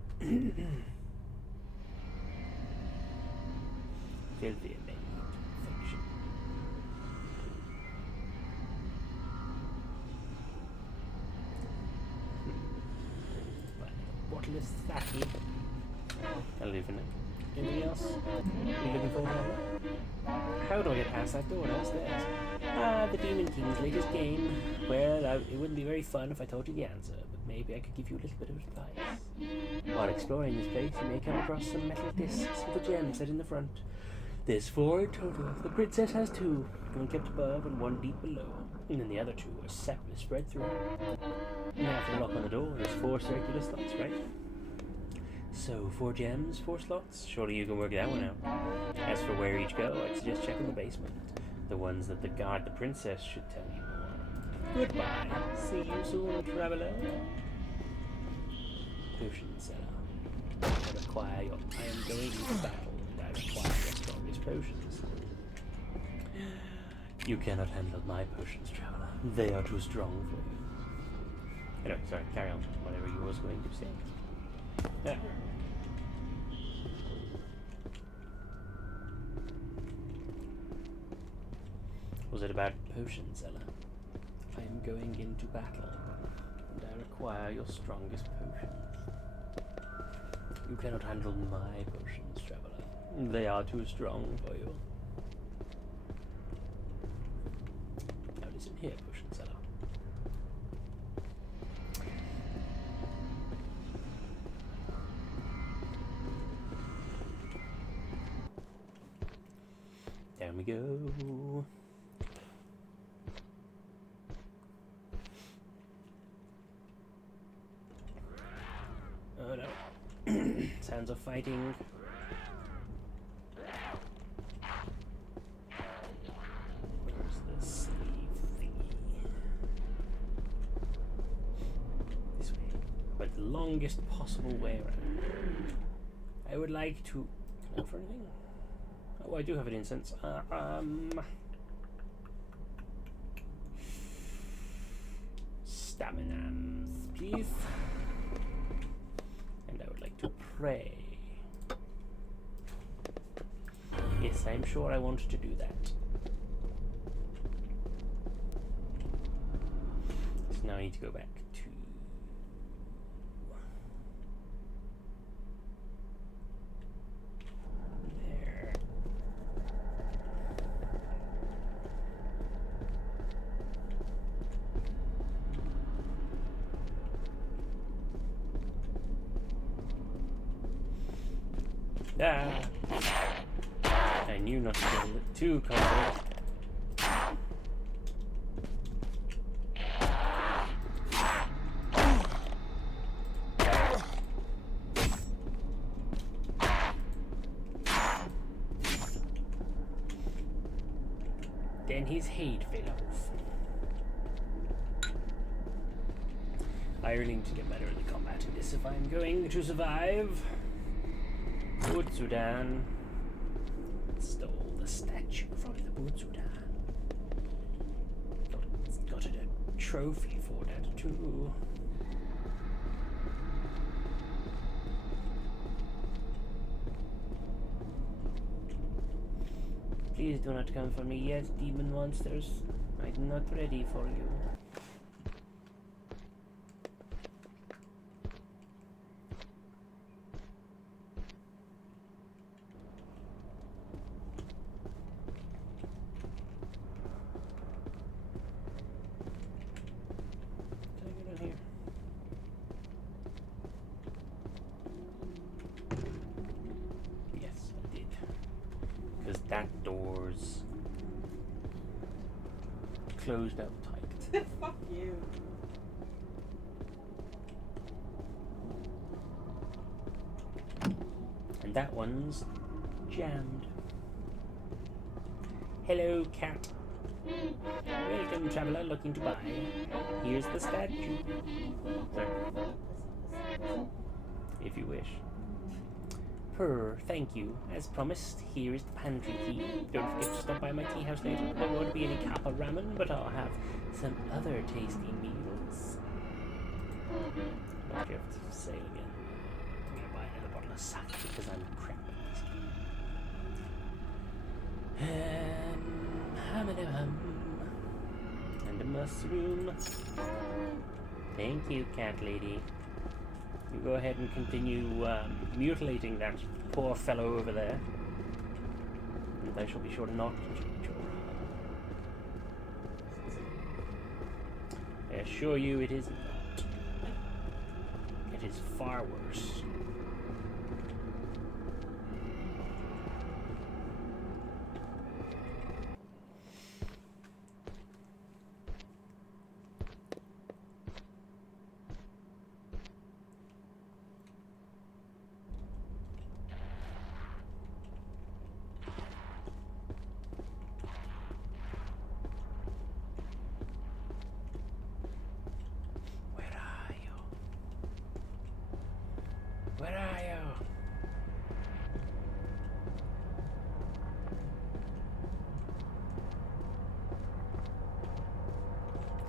Filthy and infection. Bottle of sake. That'll do for now. Anything else? You looking forward to that? How do I get past that door downstairs? The Demon King's latest game. Well, it wouldn't be very fun if I told you the answer, but maybe I could give you a little bit of advice. While exploring this place, you may come across some metal discs with a gem set in the front. There's 4 in total. The princess has 2, one kept above and 1 deep below, and then the other 2 are separately spread through. Now for the lock on the door, there's 4 circular slots, right? So 4 gems, 4 slots. Surely you can work that one out. As for where each go, I'd suggest checking the basement. The ones that the princess should tell you more. Goodbye. See you soon, traveler. Potion seller. I am going into battle, and I require your strongest potions. You cannot handle my potions, traveler. They are too strong for you. Anyway, sorry, carry on. Whatever you was going to say. Yeah. Was it about potion seller? I am going into battle, and I require your strongest potions. You cannot handle my potions, traveler. They are too strong for you. Now listen here, potion seller. Down we go. Oh no. Sounds of fighting. Where's the sleeve thingy? This way. But the longest possible way around. I would like to... Can I offer anything? Oh, I do have an incense. Staminams, please. And I would like to pray. Yes, I'm sure I want to do that. So now I need to go back to... there. Ah! I knew not to get too confident. Then his head fell off. I really need to get better at the combat in this if I'm going to survive. Butsudan stole the statue from the Butsudan. Got a trophy for that too. Please do not come for me yet, demon monsters. I'm not ready for you. That door's closed up tight. Fuck you. And that one's jammed. Hello, cat. Welcome, traveler looking to buy. Here's the statue. Sorry. If you wish. Purr, thank you. As promised, here is the pantry key. Don't forget to stop by my tea house later. There won't be any kappa ramen, but I'll have some other tasty meals. Not sure if it's for sale again. I'm gonna buy another bottle of sake because I'm crap at this game. And a mushroom. Thank you, cat lady. You go ahead and continue mutilating that poor fellow over there. And I shall be sure to not change your... I assure you it is not. It is far worse. Where are you?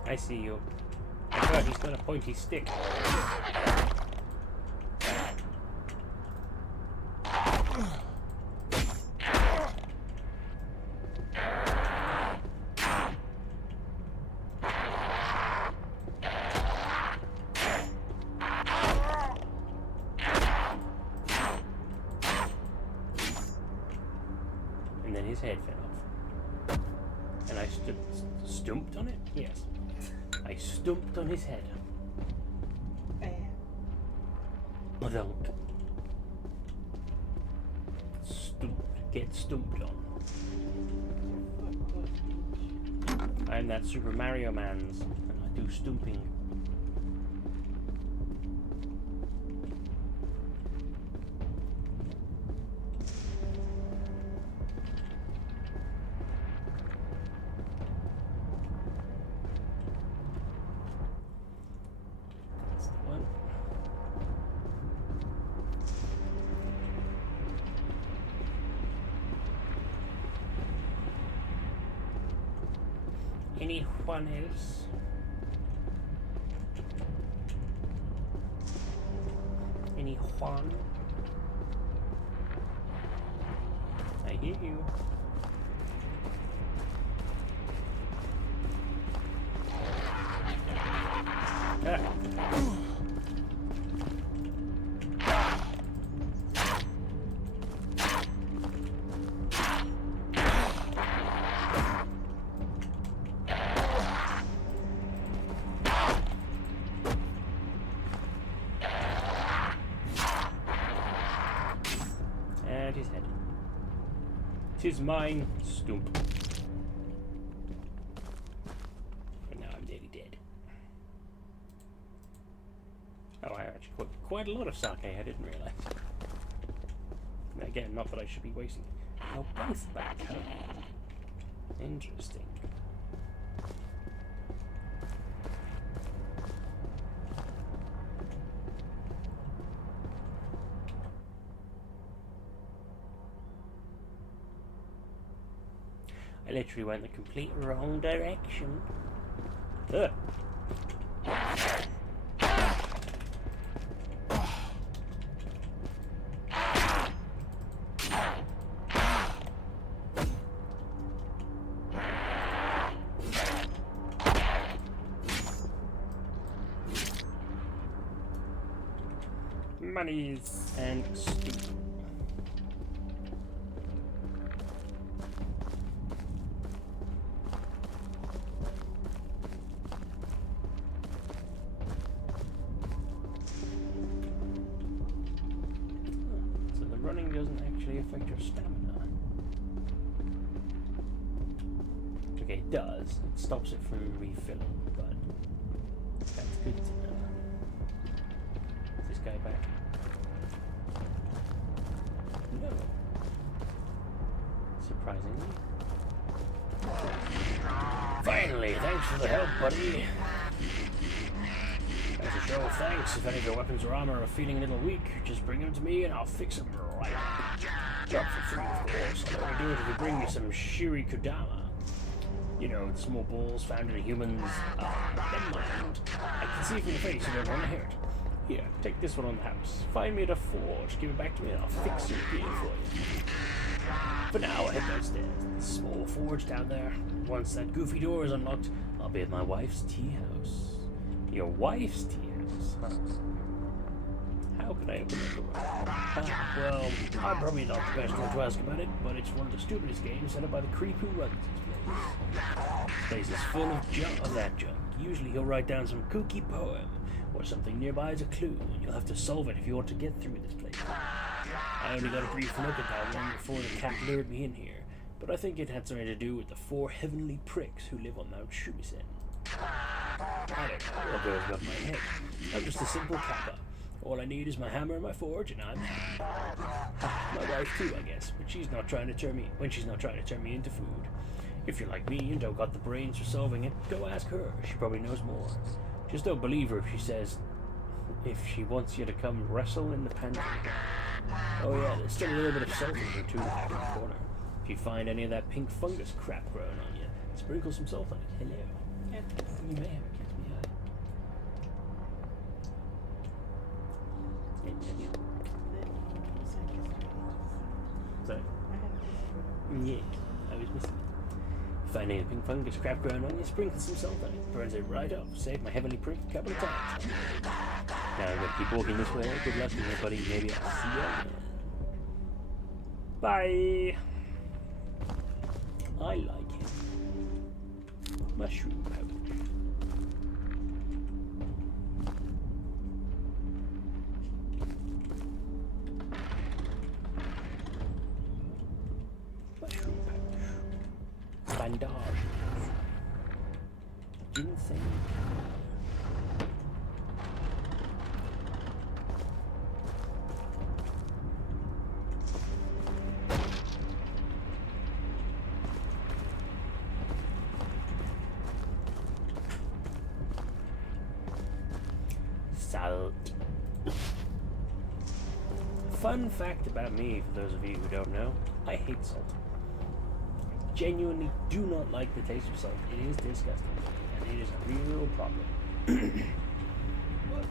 I see you. Oh God, he's got a pointy stick. And then his head fell off. And I stumped on it? Yes. I stumped on his head. Bam. Badunk. Get stumped on. I'm that Super Mario Man's, and I do stooping. That's the one. Anyone else? Anyone? I hear you. Ah. And his head. 'Tis mine, Stump. And now I'm nearly dead. Oh, I actually put quite a lot of sake, I didn't realise. Again, not that I should be wasting it. Oh, both back, huh? Interesting. I literally went the complete wrong direction. Ugh. Monies and steam. So the running doesn't actually affect your stamina. Okay, it does. It stops it from refilling, but that's good to know. Is this guy back? No. Surprisingly. Finally, thanks for the help, buddy. As a show of thanks, if any of your weapons or armor are feeling a little weak, just bring them to me and I'll fix them right up. Not for free, of course. I'll only do it if you bring me some Shiri Kodama. You know, the small balls found in humans. Never mind. I can see from your face you don't want to hear it. Here, take this one on the house. Find me at a forge, give it back to me, and I'll fix it here for you. For now, I head downstairs. The small forge down there. Once that goofy door is unlocked, I'll be at my wife's tea house. Your wife's tea house, huh? How can I open the door? Well, I'm probably not the best one to ask about it, but it's one of the stupidest games set up by the creep who runs this place. This place is full of that junk. Usually he'll write down some kooky poem, or something nearby as a clue, and you'll have to solve it if you want to get through this place. I only got a brief look at that one before the cat lured me in here, but I think it had something to do with the 4 heavenly pricks who live on Mount Shumisen. I don't know what goes above my head. I'm just a simple kappa. All I need is my hammer and my forge, and I'm happy. My wife too, I guess, but she's not trying to turn me into food. If you're like me and don't got the brains for solving it, go ask her. She probably knows more. Just don't believe her if she wants you to come wrestle in the pantry. Oh yeah, there's still a little bit of salt in here too, back in the corner. If you find any of that pink fungus crap growing on you, sprinkle some salt on it. Hello. Yeah. You may have a kiss me eye. Sorry. Yeah, I was missing it. Find any pink fungus crap growing on you, sprinkle some salt on it. Burns it right up. Saved my heavenly prick a couple of times. Now I'm gonna keep walking this way. Good luck, everybody. Maybe I'll see you again. Bye. I like it. Mushroom pouch. Mushroom pouch. Bandage. think. Salt. Fun fact about me, for those of you who don't know, I hate salt. I genuinely do not like the taste of salt. It is disgusting, and it is a real problem.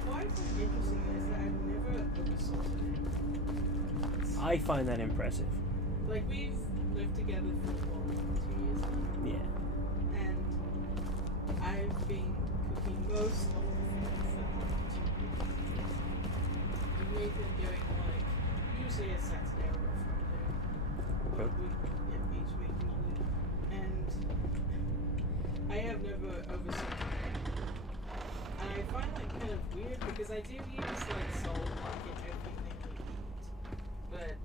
Why is it interesting is that I've never oversalted it. I find that impressive. Like, we've lived together for, 2 years now? Yeah. And I've been cooking most of the food for 2 years. And we've been doing, like, usually a Saturday or a Friday. Okay. Each week normally. And I have never oversalted it. And I find that kind of weird because I do use, like, salt like in everything we eat. But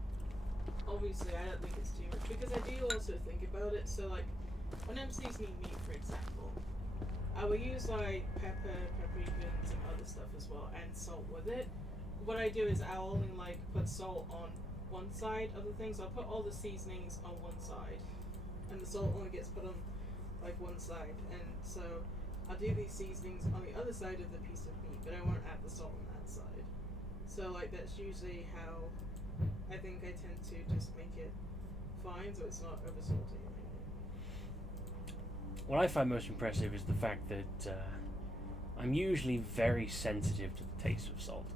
obviously I don't think it's too much because I do also think about it. So, like, when I'm seasoning meat, for example, I will use, like, pepper, paprikas, and other stuff as well, and salt with it. What I do is I'll only, like, put salt on one side of the things. I'll put all the seasonings on one side, and the salt only gets put on, like, one side. And so I'll do these seasonings on the other side of the piece of meat, but I won't add the salt on that side. So, like, that's usually how I think I tend to just make it fine so it's not over salty. What I find most impressive is the fact that I'm usually very sensitive to the taste of salt.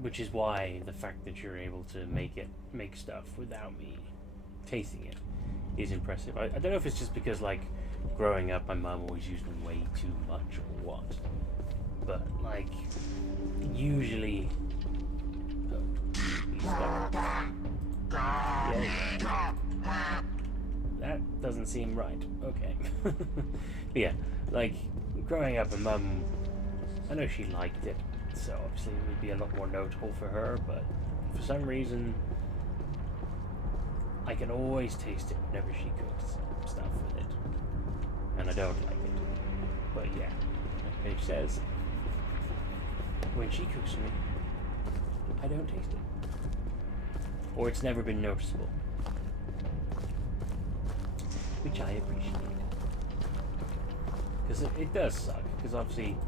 Which is why the fact that you're able to make stuff without me tasting it is impressive. I don't know if it's just because, like, growing up my mum always used way too much or what, but, like, usually that doesn't seem right. Okay. But yeah, like, growing up my mum, I know she liked it, so obviously it would be a lot more notable for her, but for some reason I can always taste it whenever she cooks stuff with it, and I don't like it. But yeah, like Paige says, when she cooks for me, I don't taste it, or it's never been noticeable, which I appreciate, because it does suck, because obviously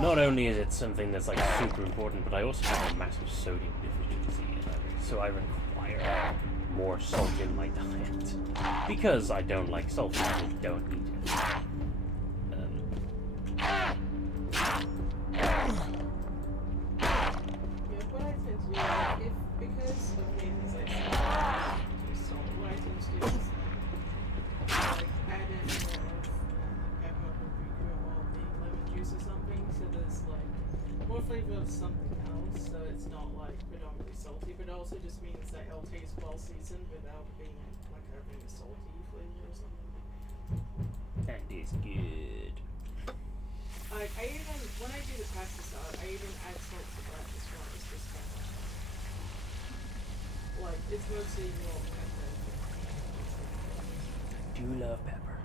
not only is it something that's, like, super important, but I also have a massive sodium deficiency, so I require more salt in my diet because I don't like salt. I just don't eat it. Yeah, what I tend to do, like, because of things like salt, what I tend to do is like add in more of pepper, paprika, or the lemon juice or something, so there's, like, more flavor of something else, so it's not, like, predominantly salty, but it also just means that it'll taste well seasoned without being, like, having a salty flavor or something. And it's good. Like, I even, when I do the pasta salad, I even add salt to that as well. It's just kind of, like, it's mostly raw pepper. Do love pepper.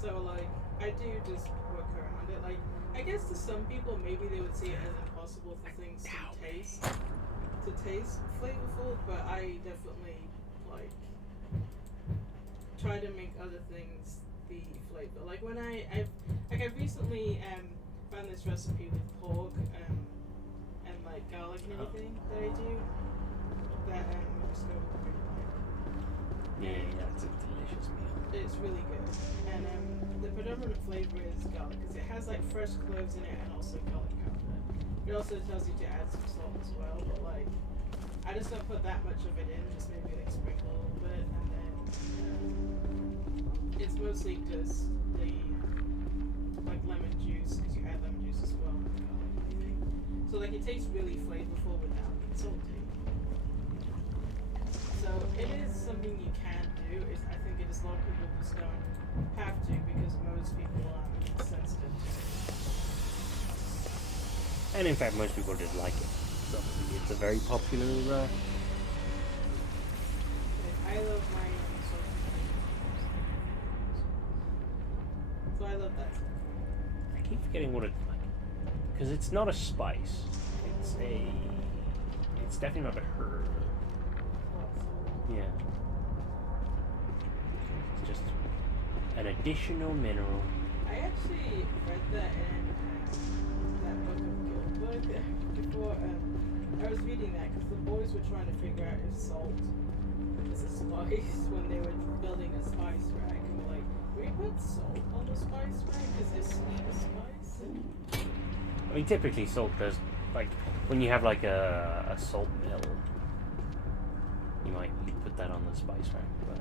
So, like, I do just work around it. Like, I guess to some people, maybe they would see it as impossible for things to taste flavorful, but I definitely, like, try to make other things be flavor. Like, when I've recently found this recipe with pork and, like, garlic and everything that I do that just go really well. Yeah, that's a delicious meal. It's really good. And the predominant flavor is garlic because it has, like, fresh cloves in it and also garlic powder. It also tells you to add some salt as well, but, like, I just don't put that much of it in, just maybe, like, sprinkle a little bit, and then it's mostly just the like lemon juice, because you add lemon juice as well. So, like, it tastes really flavorful without being salty. So it is something you can do. I think it is a lot of people just don't have to because most people aren't sensitive to it. And in fact, most people just like it. So it's a very popular. I love my salty. I love that. I keep forgetting what it's like. Because it's not a spice. It's definitely not a herb. Yeah. It's just an additional mineral. I actually read that in that book of Guildbook before. I was reading that because the boys were trying to figure out if salt is a spice when they were building a spice rack. And we're like, we put salt on the spice rack? Is this sweet a spice? I mean, typically salt does, like, when you have like a salt mill, you put that on the spice rack. But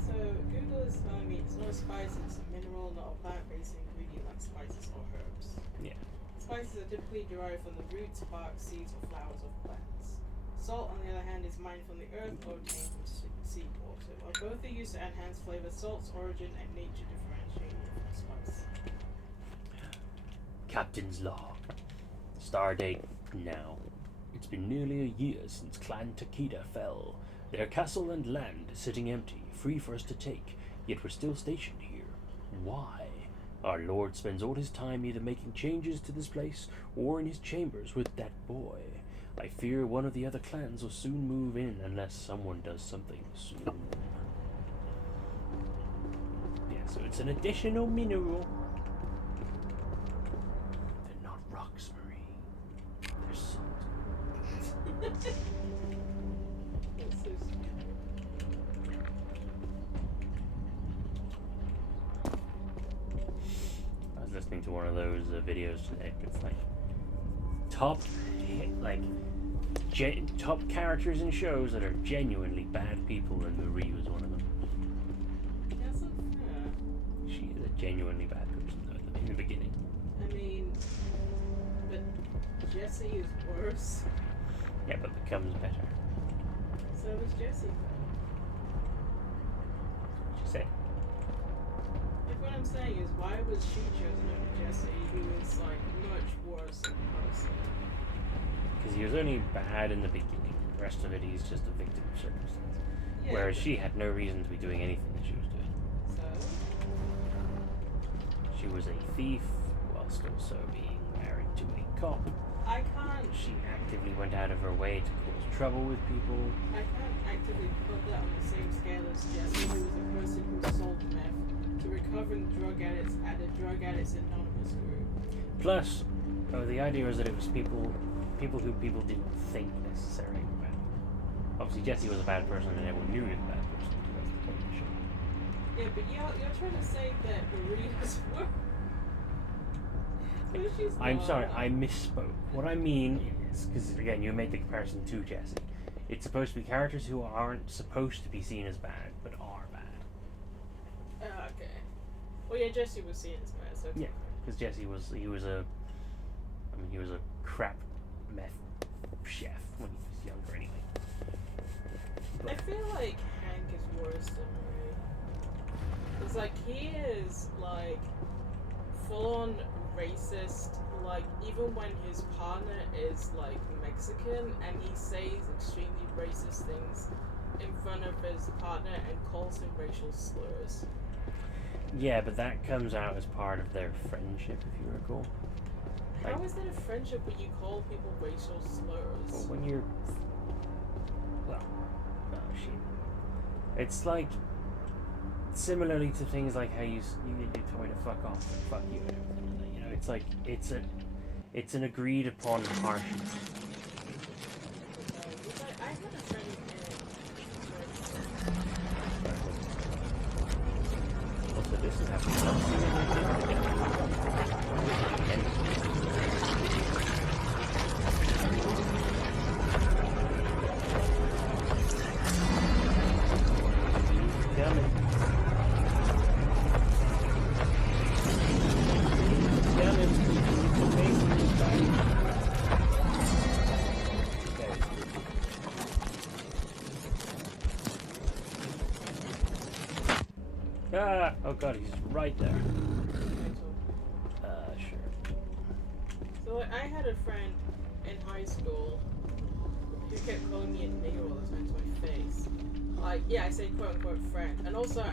So Google is telling me it's not a spice, it's a mineral, not a plant-based ingredient like spices or herbs. yeah. Spices are typically derived from the roots, bark, seeds, or flowers of plants. Salt, on the other hand, is mined from the earth or obtained from seawater. While both are used to enhance flavor, salt's origin and nature differentiate it from spice. Captain's log. Stardate now. It's been nearly a year since Clan Takeda fell. Their castle and land is sitting empty, free for us to take, yet we're still stationed here. Why? Our lord spends all his time either making changes to this place or in his chambers with that boy. I fear one of the other clans will soon move in unless someone does something soon. Yeah, so it's an additional mineral. They're not rocks, Marie. They're salt. That's so stupid. I was listening to one of those videos today. It's like top characters in shows that are genuinely bad people, and Marie was one of them. That's unfair. She is a genuinely bad person though, in the beginning. I mean, but Jesse is worse. Yeah, but becomes better. So is Jesse. She said. Like what I'm saying is, why was she chosen over Jesse, who is like much worse in person? Because he was only bad in the beginning. The rest of it, he's just a victim of circumstance. Yeah, Whereas but- she had no reason to be doing anything that she was doing. So She was a thief, whilst also being married to a cop. I can't She actively went out of her way to cause trouble with people. actively put that on the same scale as Jesse, who was a person who sold meth to recovering drug addicts at a Drug Addicts Anonymous group. Plus, the idea was that it was people who people didn't think necessarily were bad. Obviously, Jesse was a bad person, and everyone knew he was a bad person. That's the point of the show. Yeah, but you're trying to say that Maria's worse. No, she's I'm not. sorry, I misspoke. What I mean is, because again, you made the comparison to Jesse. It's supposed to be characters who aren't supposed to be seen as bad, but are bad. Okay. Well, yeah, Jesse was seen as bad, so. Yeah, because Jesse was he was a crap meth chef when he was younger anyway. I feel like Hank is worse than Marie. It's like he is like full on racist, like even when his partner is like Mexican and he says extremely racist things in front of his partner and calls him racial slurs. Yeah, but that comes out as part of their friendship, if you recall. How is that a friendship when you call people racial slurs? Well, when you're... Well, oh shit. It's like... Similarly to things like how you get your toy to fuck off and fuck you and everything. You know, it's like, it's an agreed upon harshness. I had a friend Also, this is happening. Ah! Oh god, he's right there. Sure. So like, I had a friend in high school who kept calling me a nigger all the time to my face. Like, I say quote unquote friend. And also I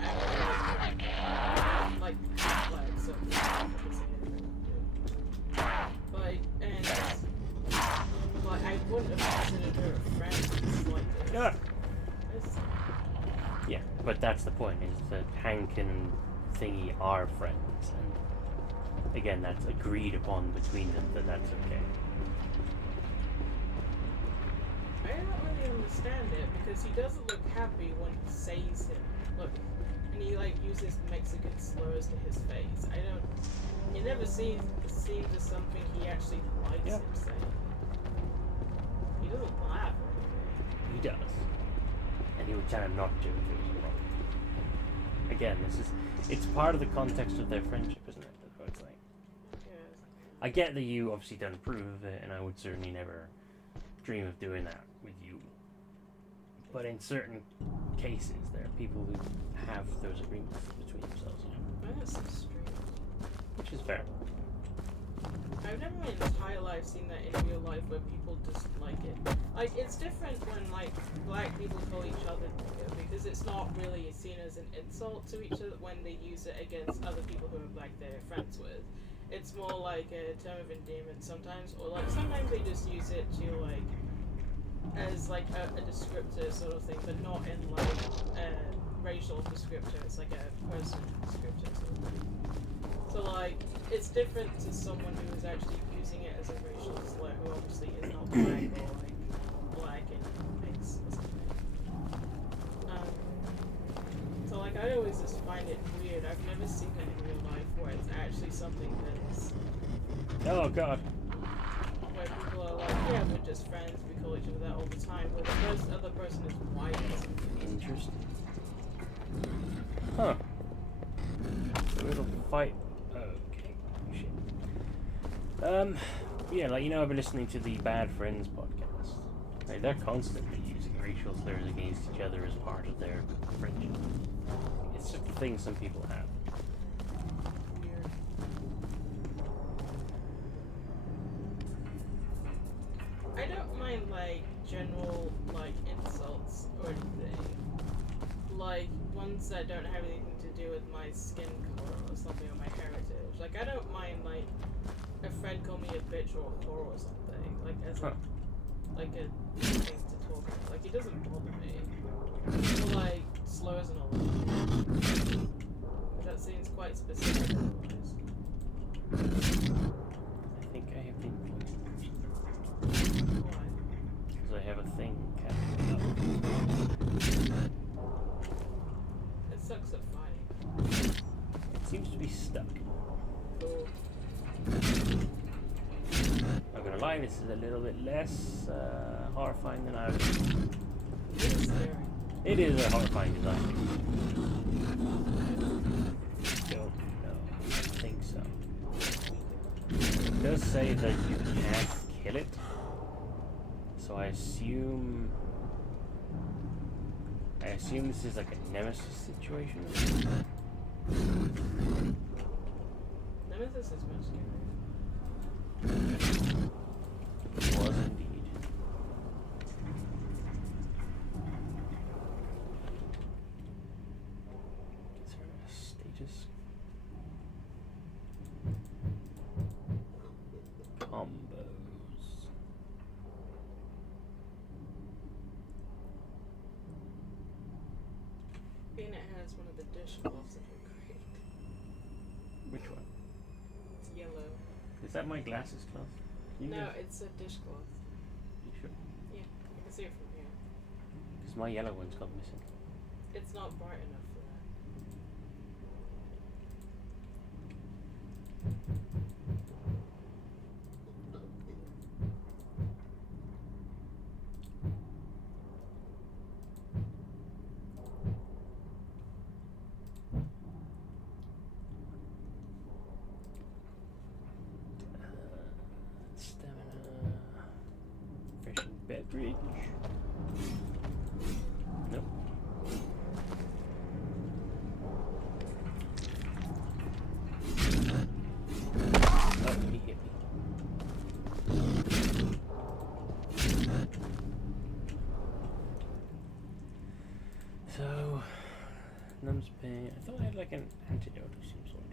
had like flag, so But that's the point, is that Hank and Thingy are friends, and again, that's agreed upon between them that that's okay. I don't really understand it because he doesn't look happy when he says it. Look, and he like uses Mexican slurs to his face. It never seems as something he actually likes him saying. He doesn't laugh or anything. He does. And he would try not to if it was wrong. Again, it's part of the context of their friendship, isn't it? That's what it's like. Yes. I get that you obviously don't approve of it, and I would certainly never dream of doing that with you. But in certain cases, there are people who have those agreements between themselves, you know. That's so strange. Which is fair. I've never in my entire life seen that in real life where people just like it. Like, it's different when, like, black people call each other nigger because it's not really seen as an insult to each other when they use it against other people who are black they're friends with. It's more like a term of endearment sometimes, or, like, sometimes they just use it to, like, as, like, a descriptor sort of thing, but not in, like, a racial descriptor. It's like a person descriptor sort of thing. So, like, it's different to someone who is actually using it as a racial slur, who obviously is not black or, like, black and mix or something. So, like, I always just find it weird. I've never seen it in real life where it's actually something that's... Oh, God. Where people are like, yeah, we're just friends, we call each other that all the time, where the other person is white or something. Interesting. Huh. Little fight. Okay. Shit. Yeah, like, you know, I've been listening to the Bad Friends podcast. Like, they're constantly using racial slurs against each other as part of their friendship. It's just a thing some people have. Weird. I don't mind, like, general, like, insults or anything. Like, ones that don't have anything to do with my skin color or something, or my heritage. Like, I don't mind, like, a friend call me a bitch or a whore or something. Like, as a, like, a thing to talk about. Like, it doesn't bother me. Or, like, slurs and all that. That seems quite specific otherwise. I think I have been poisoned. Why? Because I have a thing captured up. It sucks at fighting. It seems to be stuck. Cool. Not gonna lie, this is a little bit less horrifying than I was. It is scary. It is a horrifying design. Don't know. I think so. It does say that you can't kill it. So I assume this is like a nemesis situation. Nemesis is much scarier. It was indeed. Is there a status? Combos. And it has one of the dishcloths that are great. Which one? It's yellow. Is that my glasses cloth? No, it's a dishcloth. You sure? Yeah, you can see it from here. Because my yellow one's gone missing. It's not bright enough for that. Stamina. Fresh beverage. Nope. Oh, he hit me. So, numb's pain. I thought I had like an antidote of some sort.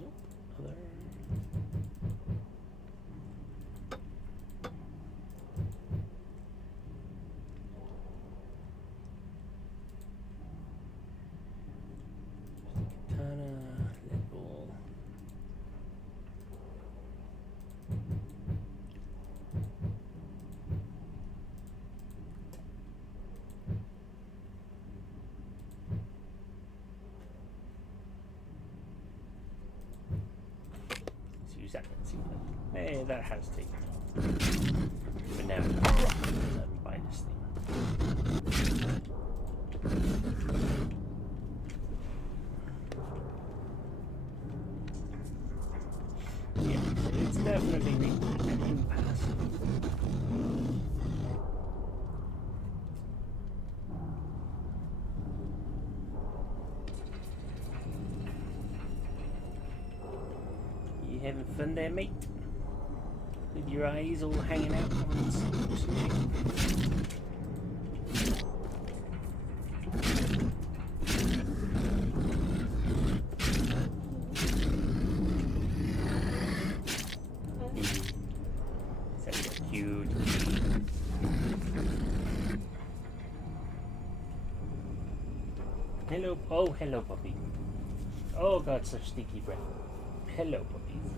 Nope. Other. use that and see what that. Hey, that has taken off. But now let me buy this thing. Yeah, it's definitely an impasse. You having fun there, mate? With your eyes all hanging out on some shit. Cute. Hello. Oh, hello, puppy. Oh, God, such stinky breath. Hello, puppies.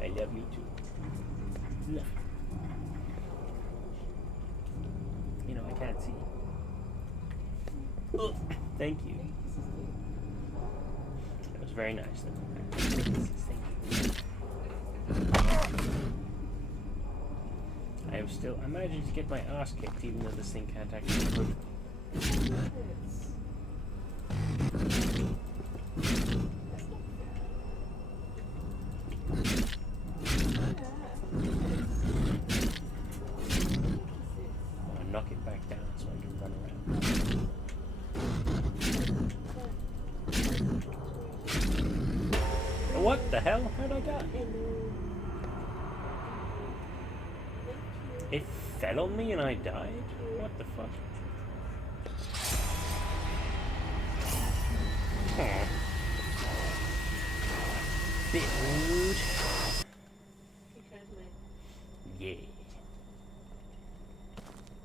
I love you too. Love you. You know, I can't see. Oh, thank you. That was very nice. Thank you. I managed to get my ass kicked even though this thing can't actually hurt me. I'll knock it back down so I can run around. What the hell? How'd I die? It fell on me and I died? What the fuck? Huh. Bit rude. Yeah.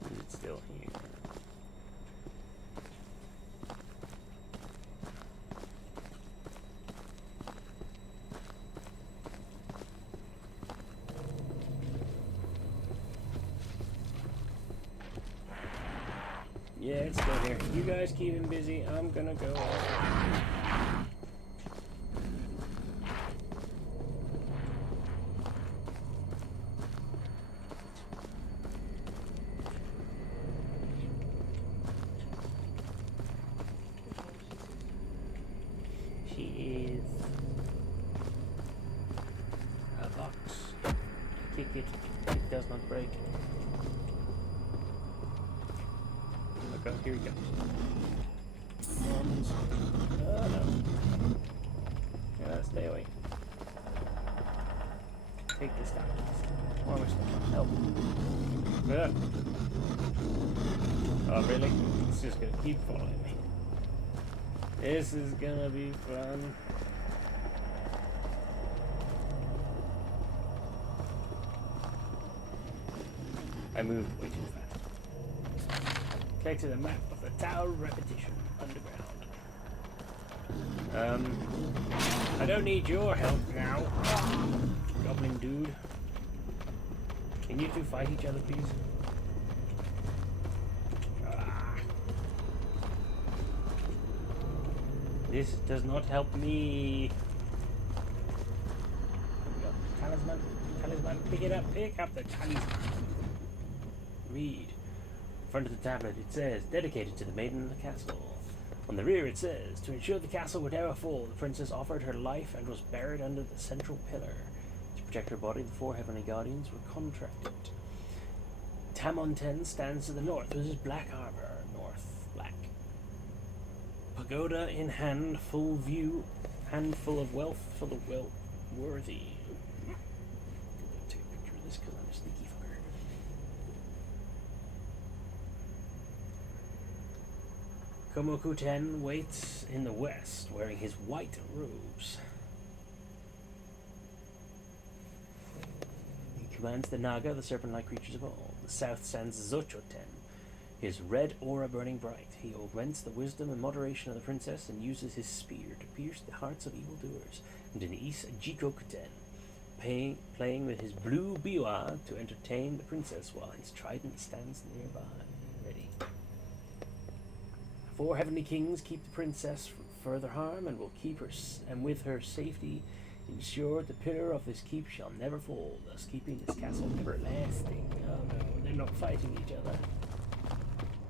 Is it still here? Yeah, it's still here. You guys keep him busy. I'm gonna go. She is a box. Kick it. It does not break. Okay, here we go. Oh no. Yeah, stay away. Take this down. More stuff. Help. Yeah. Oh, really? It's just gonna keep following me. This is gonna be fun. I moved way too fast. Click to the map of the Tower of Repetition underground. I don't need your help now, goblin dude. Can you two fight each other, please? This does not help me. Talisman, talisman, pick it up, pick up the talisman. Read. In front of the tablet it says, dedicated to the maiden in the castle. On the rear it says, to ensure the castle would never fall, the princess offered her life and was buried under the central pillar. To protect her body, the 4 heavenly guardians were contracted. Tamonten stands to the north. This is Black Harbor, north, black. Pagoda in hand, full view, handful of wealth for the worthy. I'm gonna take a picture of this because I'm a sneaky fucker. Komokuten waits in the west, wearing his white robes. He commands the Naga, the serpent-like creatures of all. The south stands Zochoten, his red aura burning bright. He augments the wisdom and moderation of the princess and uses his spear to pierce the hearts of evildoers. And in the east, Jikokuten, playing with his blue biwa to entertain the princess while his trident stands nearby, ready. 4 heavenly kings keep the princess from further harm and will keep her, and with her safety Ensure the pillar of this keep shall never fall, thus keeping this castle everlasting. Oh no, they're not fighting each other.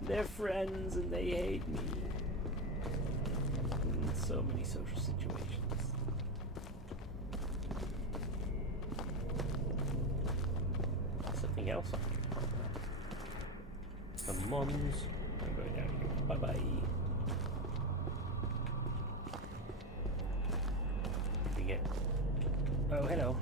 They're friends and they hate me. In so many social situations. Something else on here. The Mons. I'm going down here. Bye bye. We get. Oh, hello.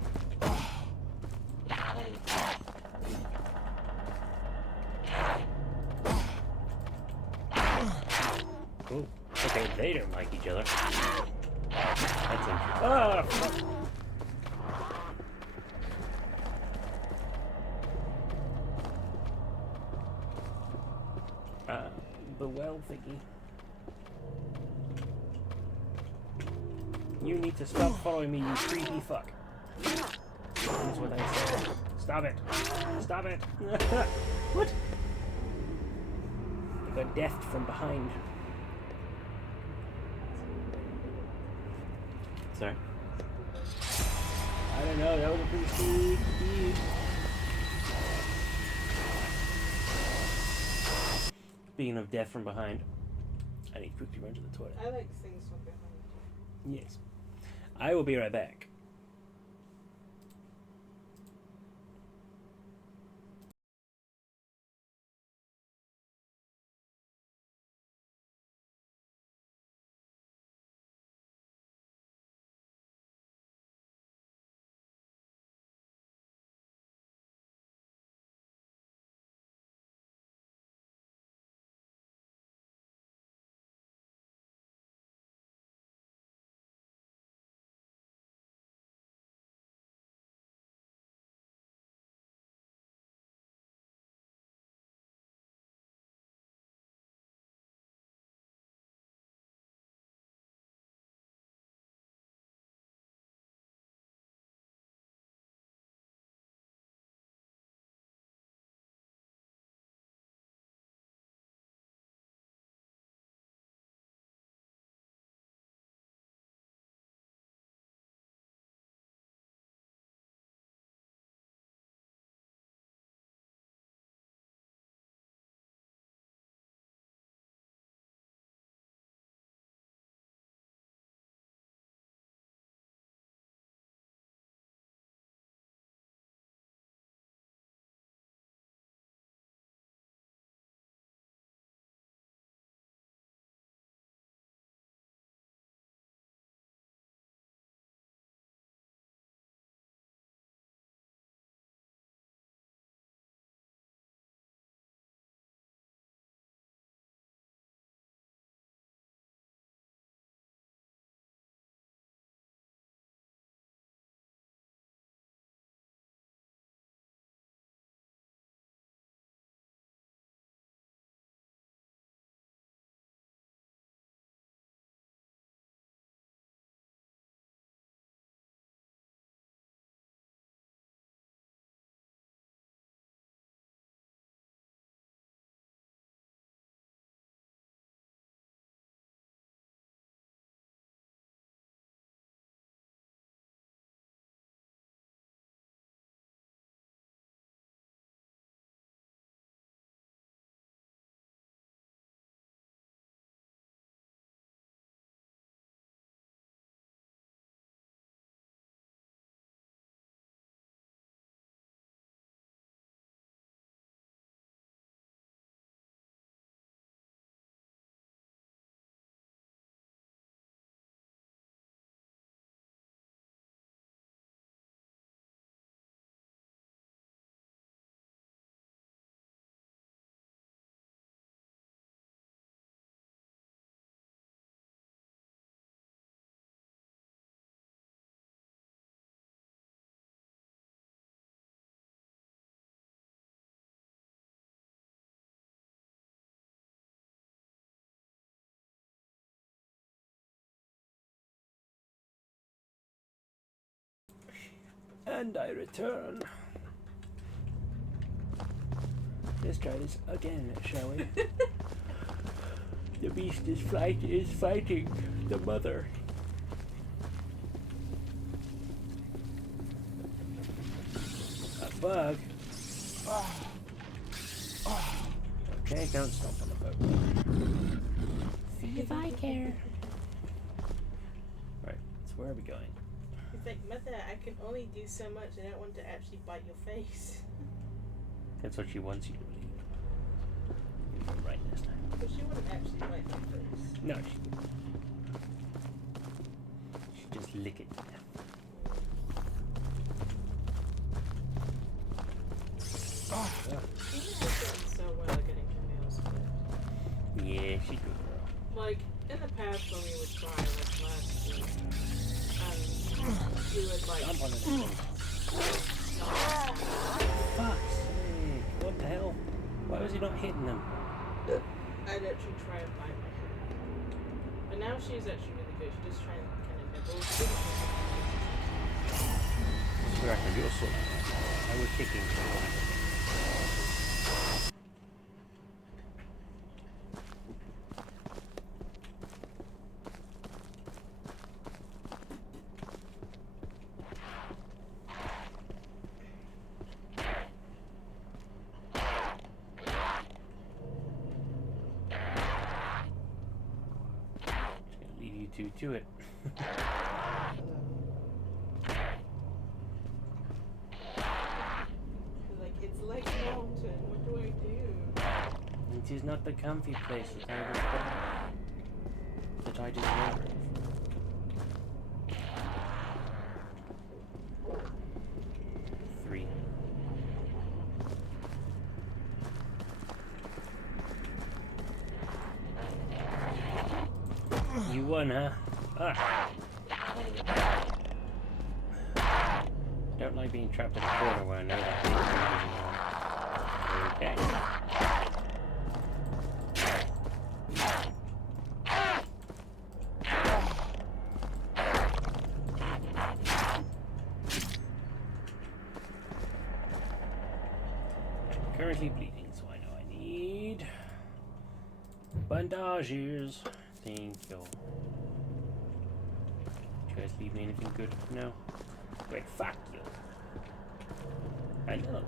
Oh, okay, they don't like each other. That's interesting. Ah, fuck. The well thingy. You need to stop following me, you creepy fuck. That's what I said. Stop it. Stop it. What? I got deathed from behind. Sorry. I don't know, that was a pretty sneaky deed. Speaking of death from behind, I need to quickly run to the toilet. I like things from behind. Yes. I will be right back. And I return. Let's try this again, shall we? The beast is fighting the mother. bug. Okay, don't stop on the boat. See if I care. Right, so where are we going? It's like, Mother, I can only do so much. I don't want to actually bite your face. That's what she wants you to believe. You're right this time. But she wouldn't actually bite my face. No, she wouldn't. She'd just lick it to death. She has done so well at getting Camille's foot. Yeah, she's good girl. Like, in the past when we would try, like last week, she would like... Jump on it. Fuck's sake. What the hell? Why was he not hitting them? I'd actually try and bite my hand. But now she's actually really good. She just tries and kind of nibble. I reckon you're so I was kicking. To it. Like, it's like mountain. What do I do? It is not the comfy place that I was born. That I deserve. Three. You won, huh? Ah. Don't like being trapped in a corner where I know that thing is on. Okay. Currently bleeding, so I know I need bandages. Thank you. Did you guys leave me anything good? No? Wait, fuck you. I know.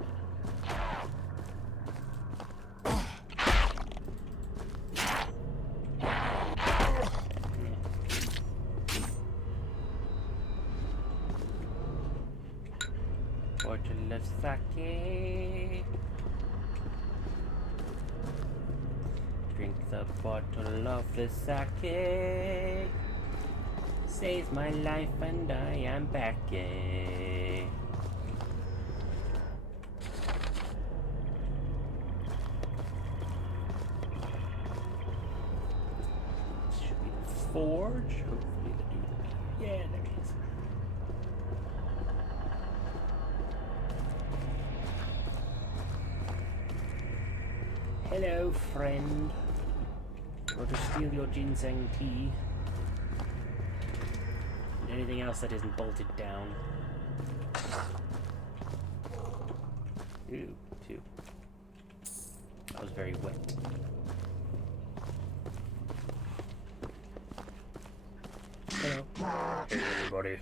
Bottle of sake. Drink the bottle of the sake. Saves my life and I am back. Should be the forge. Hopefully the dude. Yeah, there he is. Hello, friend. Want to steal your ginseng tea? Anything else that isn't bolted down? Ooh, two. That was very wet. Hello. Hey, everybody.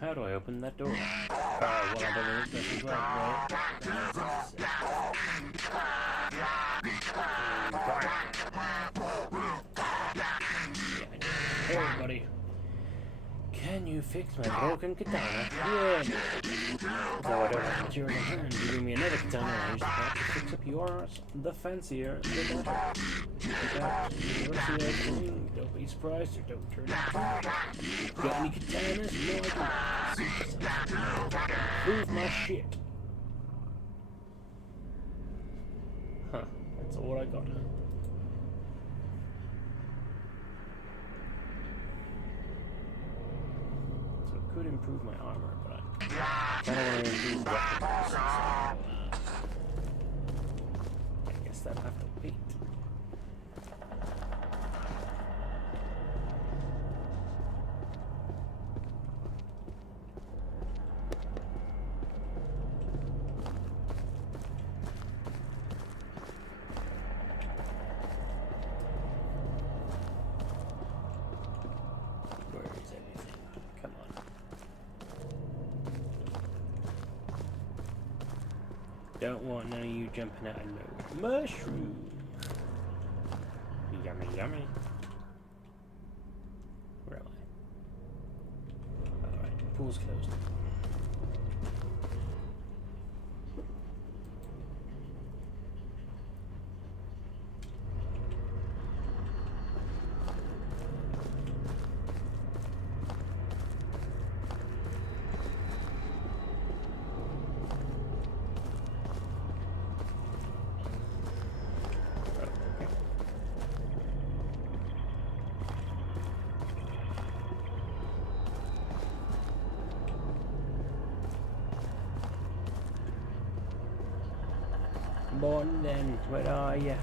How do I open that door? Well, I don't know if this is right. Hey, everybody. Can you fix my broken katana? Yeah. Though I don't have material in hand, giving me another katana I used to have to fix up yours. The fancier, the better. Don't be surprised or don't turn it. Got any katanas? No, I don't. Prove my shit. Huh, that's all I got. Could improve my armor, but I kind of want to improve weapons. So, I guess that'll have to wait. Where is everything? Come on. Don't want none of you jumping out of no mushroom. Yummy, yummy. Where am I? Alright, the pool's closed. Bon then, where are you?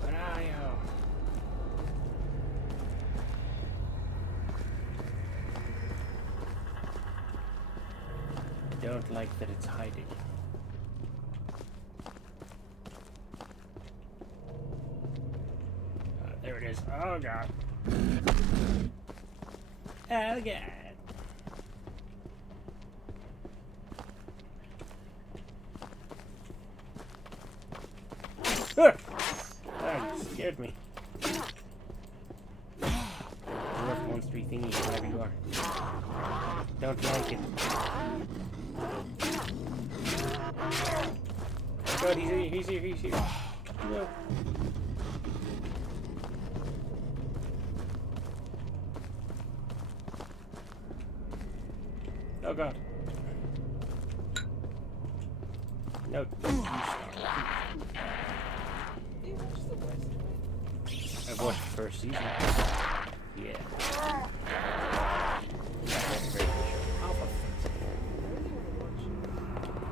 Where are you? Don't like that it's hiding. There it is. Oh god. Oh god. Ah, you scared me. Dwarf monster thingy, whatever you are. Don't like it. Oh god, he's here, he's here, he's here. No. Oh god. No. I've watched the first season. Yeah.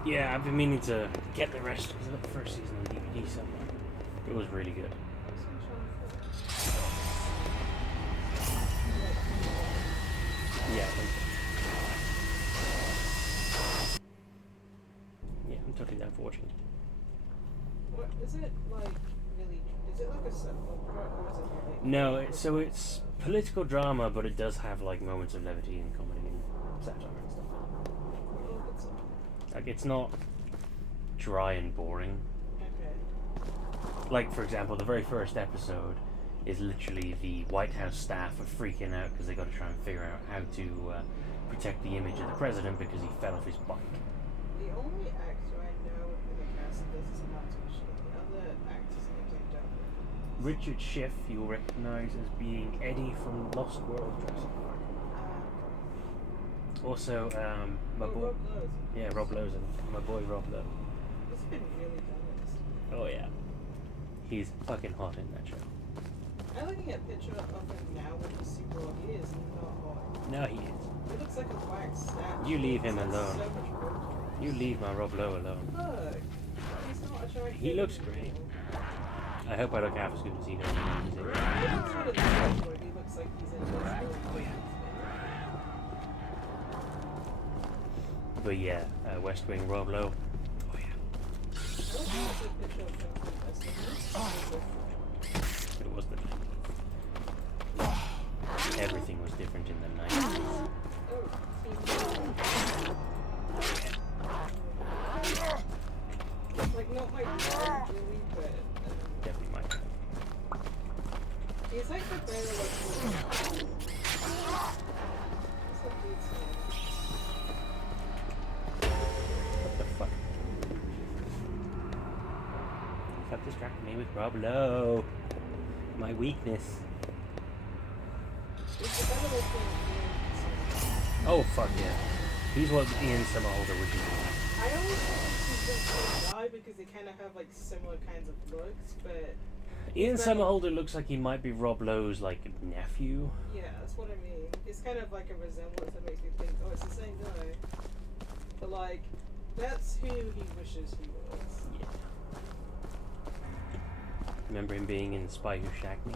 Yeah, I've been meaning to get the rest of the first season on DVD somewhere. It was really good. Yeah, I'm totally down for watching it. What is it like? Really? Is it like a soap opera or is it like? No, so it's political drama, but it does have like moments of levity and comedy and satire and stuff. Like it's not dry and boring. Okay. Like for example, the very first episode is literally the White House staff are freaking out because they got to try and figure out how to protect the image of the president because he fell off his bike. The only actor I know in the cast of this is not too sure. The other actors' names I don't know. Richard Schiff you'll recognise as being Eddie from Lost World Jurassic Park. Also, my boy. Rob Lowe. Yeah, Rob Lowe's in it. My boy Rob Lowe. It's been really done. Oh yeah. He's fucking hot in that show. I'm looking at a picture of him now with the super old. He is not hot. No, he is. He looks like a wax statue. You leave him He's got alone. So much work. You leave my Rob Lowe alone. Look, he's not attractive. He looks great. I hope I look half as good as he does. He looks sort of natural. He looks like he's in this Oh yeah. But yeah, West Wing Rob Lowe. Oh yeah. I don't think it's a picture of him from West. It was the 90s. Everything was different in the 90s. Like not my dad really, but Definitely my time. he's like the better looking. What the fuck? Stop distracting me with Rob Lowe. My weakness. He's the better looking. Oh fuck yeah. He's what Ian Somerhalder would do. I always think he's the same guy because they kind of have like similar kinds of looks, but Ian Somerhalder looks like he might be Rob Lowe's like nephew. yeah, that's what I mean. It's kind of like a resemblance that makes me think, oh, it's the same guy. But like, that's who he wishes he was. Yeah. Remember him being in Spy Who Shagged Me?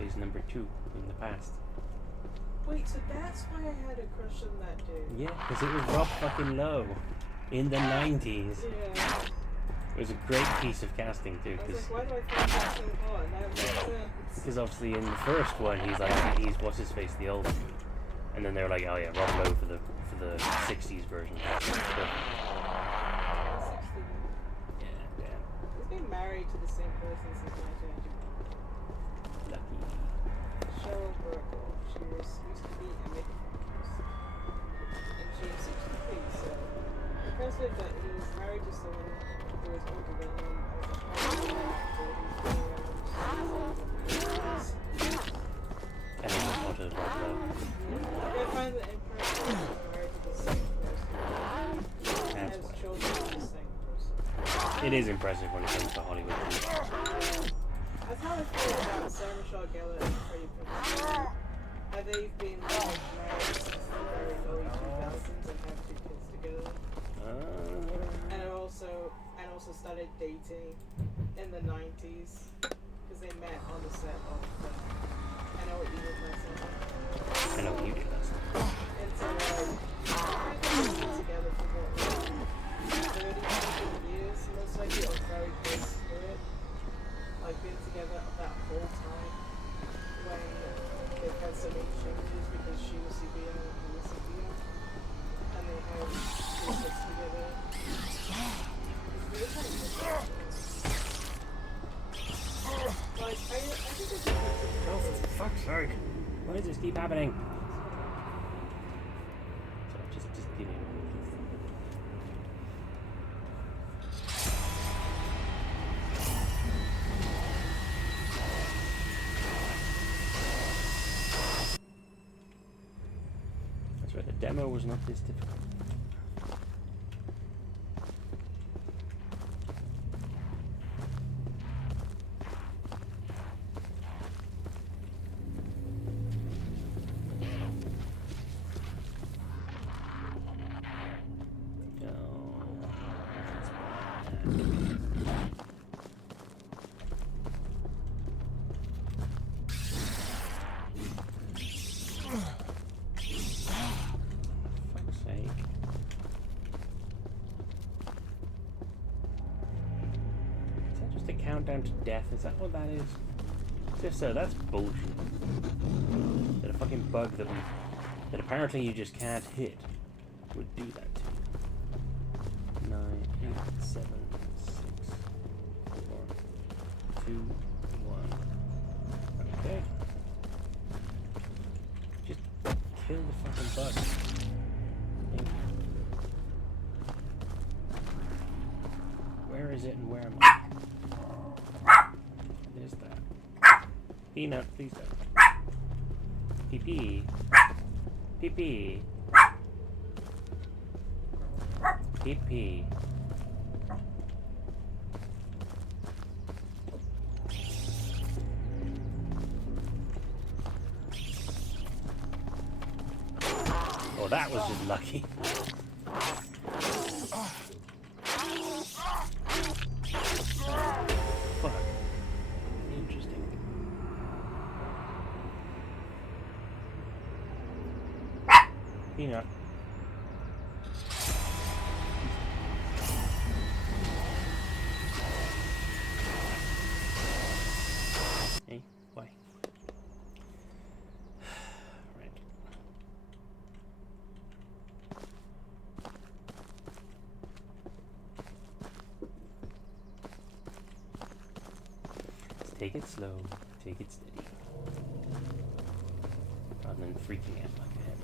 He's number 2 in the past. Wait, so that's why I had a crush on that dude. Yeah, because it was Rob fucking Lowe in the 90s. Yeah. It was a great piece of casting too, I was like, why do I find that so hard? That makes sense. because obviously in the first one he's what's his face, the old dude, and then they're like, oh yeah, Rob Lowe for the 60s version. But, yeah, damn. He's been married to the same person since 1991. Lucky. Cheryl Burkle. She used to be a makeup artist. And she is 63, so impressive that he was married to someone who was older than him as a Hollywood actor who's been around since And then what is Rob Lowe? I find it impressive that he's married to the same person. And has children with the same person. It is impressive when it comes to Hollywood. That's how I feel about Sarah Michelle Gellar and Freddie Prinze. How they've been married since the very early 2000s and have 2 kids together. And also started dating in the 90s because they met on the set of I Know What You Did Last Summer. I know what you did last time. And so they've been together for what, 30 years most likely, or very close to it. Like been together that whole time when they've had so many changes because she was severe and he was severe. And they had 2 kids together. Like, I think it's Oh, for fuck's sake. Why does this keep happening? Sorry, just give me a moment. That's right, the demo was not this difficult. Countdown to death, is that what that is? If so, that's bullshit. That a fucking bug that apparently you just can't hit would do that to you. 9, 8, 7, 6, 4, 2, 1. Okay. Just kill the fucking bug. Where is it and where am I? There's that. Peanut, please don't. Pee-pee. Pee-pee. Pee-pee. Oh, that was just lucky. Fuck. Interesting. Peanut. Hey, why? Right. Let's take it slow, take it steady. Rather than freaking out like a headache.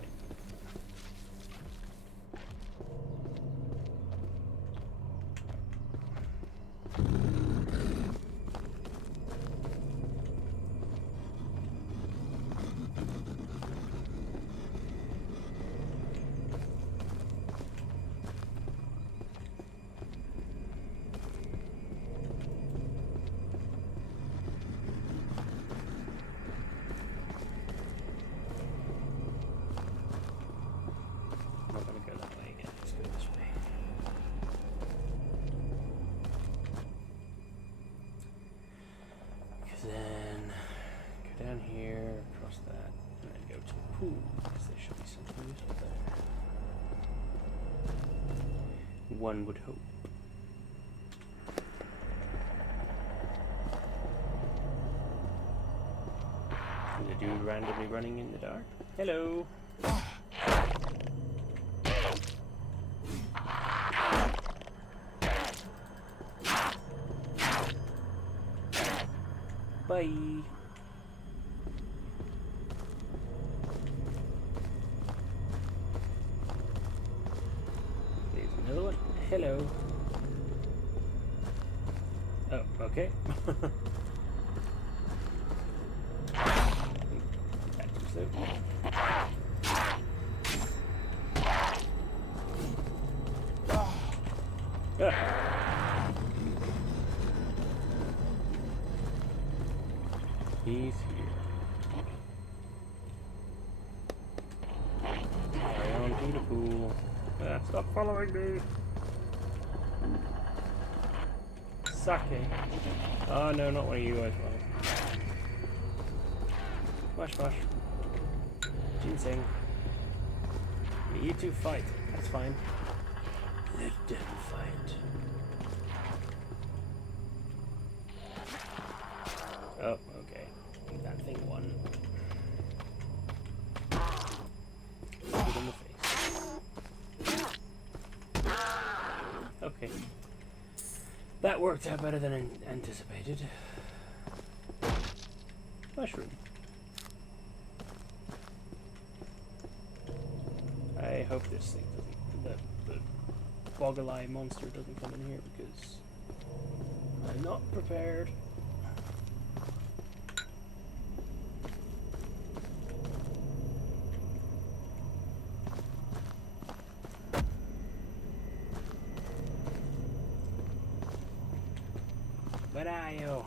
I'm not gonna go that way again, let's go this way. Because then go down here, across that, and then go to the pool, because there should be something useful there. One would hope. dude randomly running in the dark. Hello. Bye. There's another one. Hello. Oh, okay. He's here. Carry on to the pool. Stop following me. Sake. Oh no, not one of you guys. Mush mush. Ginseng. Yeah, you two fight. That's fine. Let them fight. Oh, okay. That thing won. Look it in the face. Okay. That worked out better than anticipated. Mushroom. I hope this thing doesn't, the boggle-eye monster doesn't come in here because I'm not prepared. Where are you?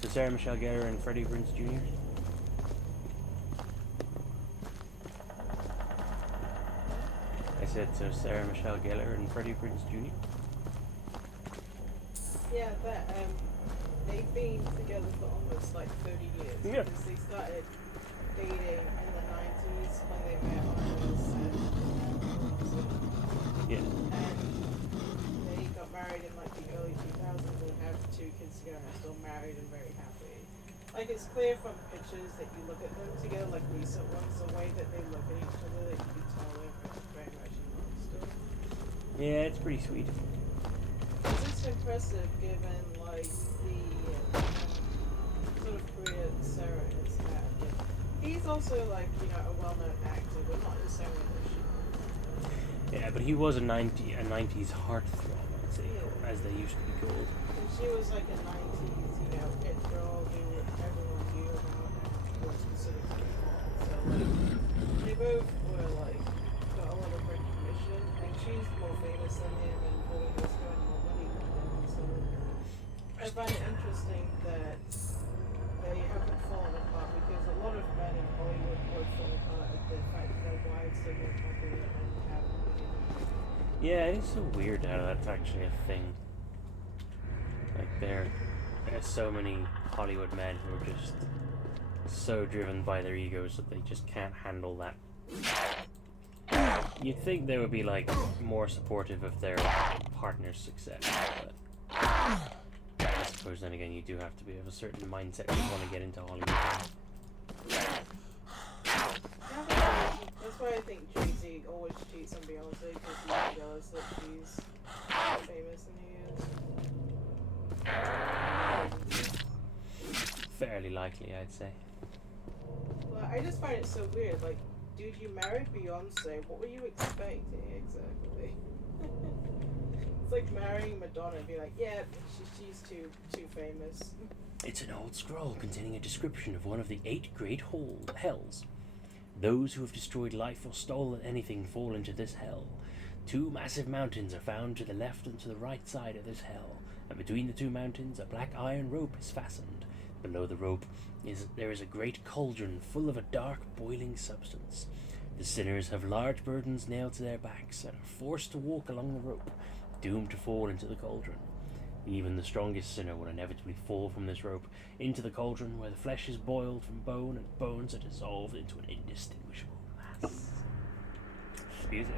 So Sarah Michelle Gellar and Freddie Prinze Jr. I said so Sarah Michelle Gellar and Freddie Prinze Jr. Yeah, that they've been together for almost like 30 years. Yeah. Because they started dating in the 90s when they met on the set. Yeah. And they got married in like the early 2000s and have 2 kids together and are still married and very happy. Like it's clear from pictures that you look at them together, like recent ones, the way that they look at each other, that you can tell they're very much in love still. Yeah, it's pretty sweet. It's just impressive given like the sort of career Sarah has had. But he's also like, you know, a well-known actor, but not the same way that she was. Yeah, but he was a 90s heartthrob, I'd say, Yeah. as they used to be called. And she was like a 90s, you know, hit girl who everyone knew about and was considered pretty hot. So like, they both were like, got a lot of recognition, and she's more famous than him and probably has earned more money than him. So I find it interesting that they haven't fallen apart because a lot of men in Hollywood would fall apart at the fact that their wives are more popular and have money than them. Yeah, it is so weird how that's actually a thing. Like there's so many Hollywood men who are just so driven by their egos that they just can't handle that. You'd think they would be like more supportive of their partner's success, but I suppose then again you do have to be of a certain mindset if you want to get into Hollywood. That's why I think Jay-Z always cheats on Beyonce because he's jealous that she's more famous than he is. Fairly likely, I'd say. Well, I just find it so weird. Like, dude, you married Beyonce. What were you expecting exactly? It's like marrying Madonna and be like, yeah, she's too famous. It's an old scroll containing a description of one of the 8 great hells. Those who have destroyed life or stolen anything fall into this hell. 2 massive mountains are found to the left and to the right side of this hell, and between the 2 mountains a black iron rope is fastened. Below the rope there is a great cauldron full of a dark boiling substance. The sinners have large burdens nailed to their backs and are forced to walk along the rope, doomed to fall into the cauldron. Even the strongest sinner will inevitably fall from this rope into the cauldron where the flesh is boiled from bone and bones are dissolved into an indistinguishable mass. Excuse it.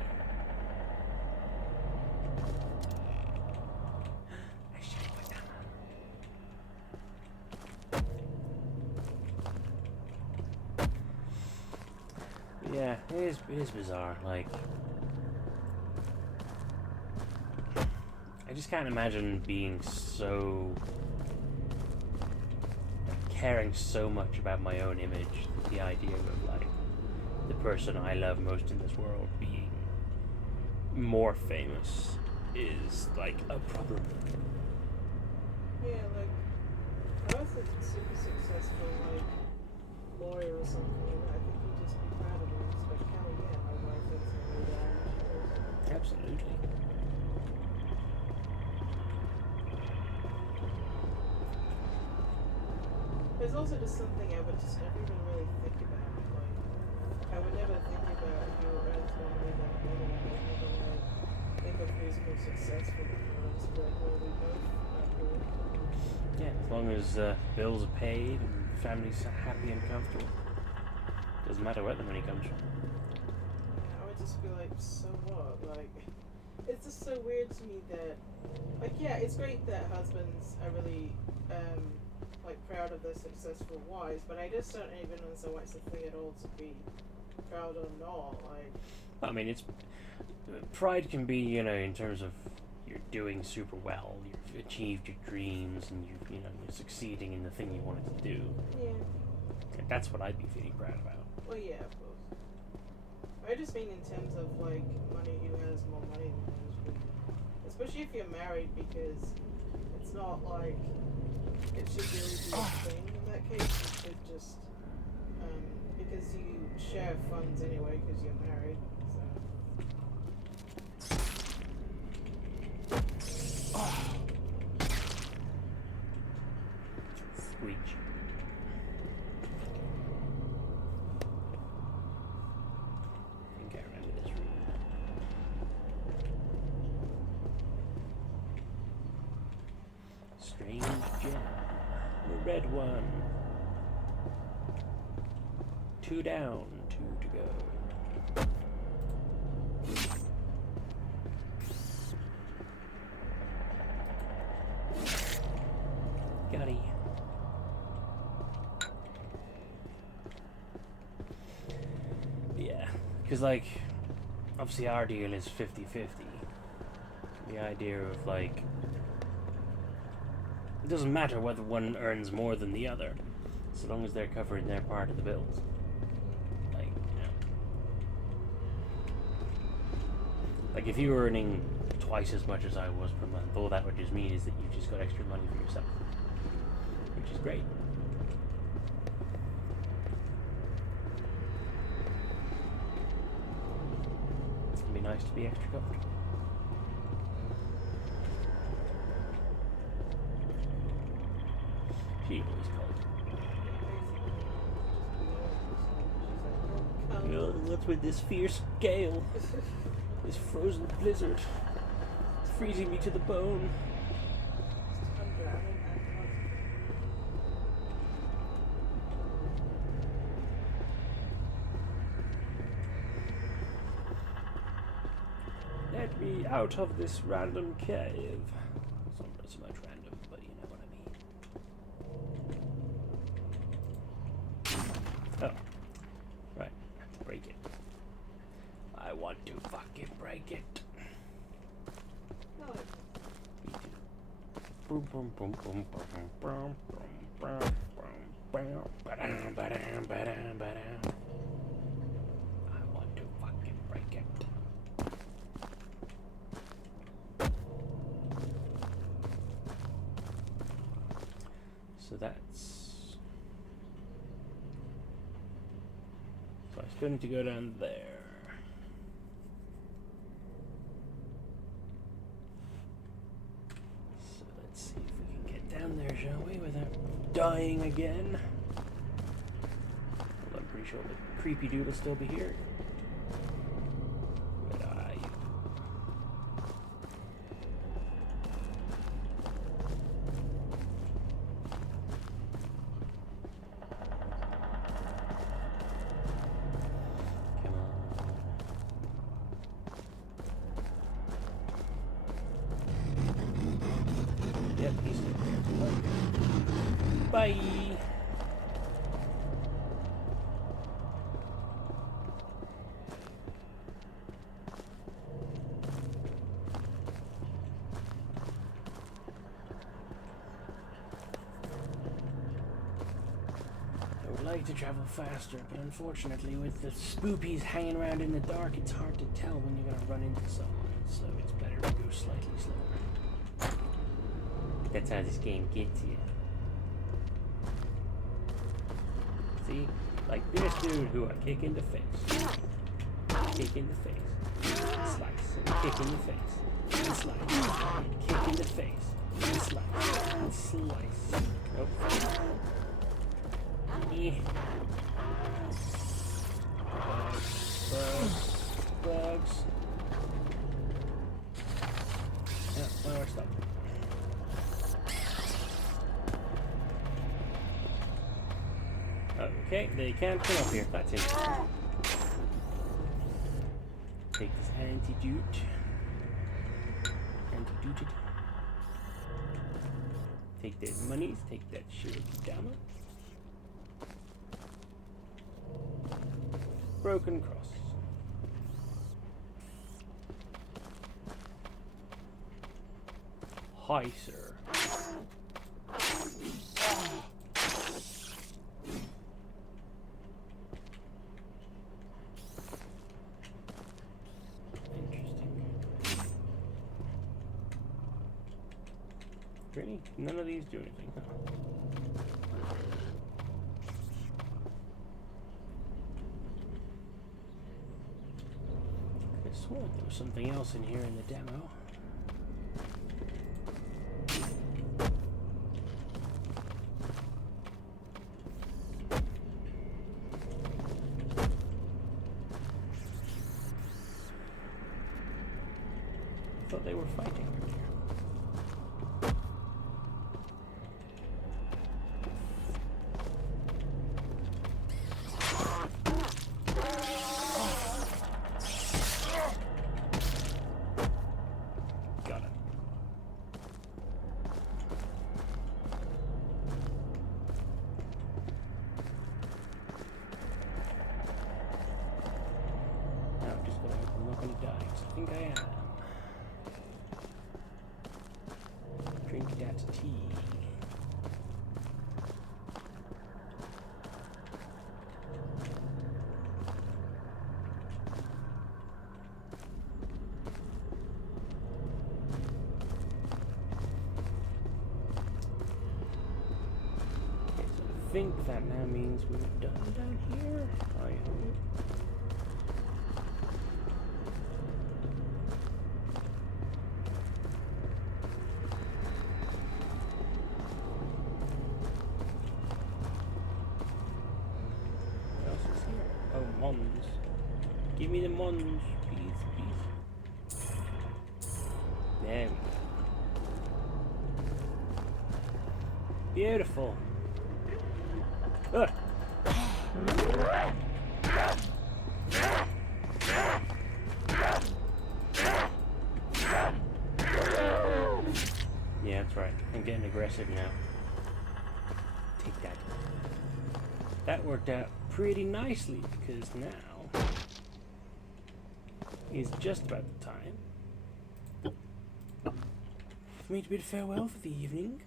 Yeah, it is bizarre. Like, I just can't imagine being so caring so much about my own image. The idea of like the person I love most in this world being more famous is like a problem. Yeah, like I was a super successful like lawyer or something like that. I think he'd just be proud of me. It's like, hell yeah, my wife is really that. Absolutely. There's also just something I would just never even really think about. Like, I would never think about who earns more money than the other. I would never like think of who's more successful. I would just be like, well, we both are cool. Yeah, as long as bills are paid and families are happy and comfortable. Doesn't matter where the money comes from. Yeah, I would just be like, so what? Like, it's just so weird to me that, like, yeah, it's great that husbands are really, like, proud of their successful wives, but I just don't even understand why it's a thing at all to be proud or not. Like, I mean, it's pride can be, you know, in terms of you're doing super well, you've achieved your dreams, and you're succeeding in the thing you wanted to do. yeah. That's what I'd be feeling proud about. Well, yeah, of course. I just mean in terms of, like, money, who has more money than those people. Especially if you're married, because it's not like it should really be a thing in that case. It should just, because you share funds anyway because you're married, so. Squeak. I think I remember this room. Strange gem. The red one. 2 down, 2 to go. Got it. Yeah, because like, obviously our deal is 50-50. The idea of like, it doesn't matter whether one earns more than the other, so long as they're covering their part of the bills. Like, you know. Like if you were earning twice as much as I was per month, all that would just mean is that you just got extra money for yourself, which is great. It'd be nice to be extra comfortable. She always called. You know, what's with this fierce gale? This frozen blizzard, freezing me to the bone. Let me out of this random cave. It's not so much random, but you know what I mean. Oh. Right, I have to break it. I want to fucking break it. No. Me too. Boom, boom, boom, boom, boom, boom, boom, boom, boom, ba-dum, ba-dum, ba-dum, ba-dum. I want to fucking break it. So that's... So I still need to go down there. So let's see if we can get down there, shall we, without dying again. Well, I'm pretty sure the creepy dude will still be here. Where are you? Bye. I would like to travel faster, but unfortunately with the spoopies hanging around in the dark, it's hard to tell when you're going to run into someone, so it's better to go slightly slower. That's how this game gets you. See? Like this dude who I kick in the face. Kick in the face. Slice. And kick in the face. And slice. And kick in the face. And slice. And slice. Nope. Eh. Bugs. Yeah, why do I stop? Okay, they can't come up here. That's it. Take this antidote. Antidoted. Take those monies. Take that shield of damage. Broken cross. Hi, sir. Really? None of these do anything, huh? I swore there was something else in here in the demo. I thought they were fighting earlier. I think I am. Drink that tea. Okay, so I think that now means we're done down here. I hope. Mons. Give me the mons, please, please. There we go. Beautiful. Ugh. Yeah, that's right. I'm getting aggressive now. Take that. That worked out pretty nicely because now is just about the time for me to bid farewell for the evening.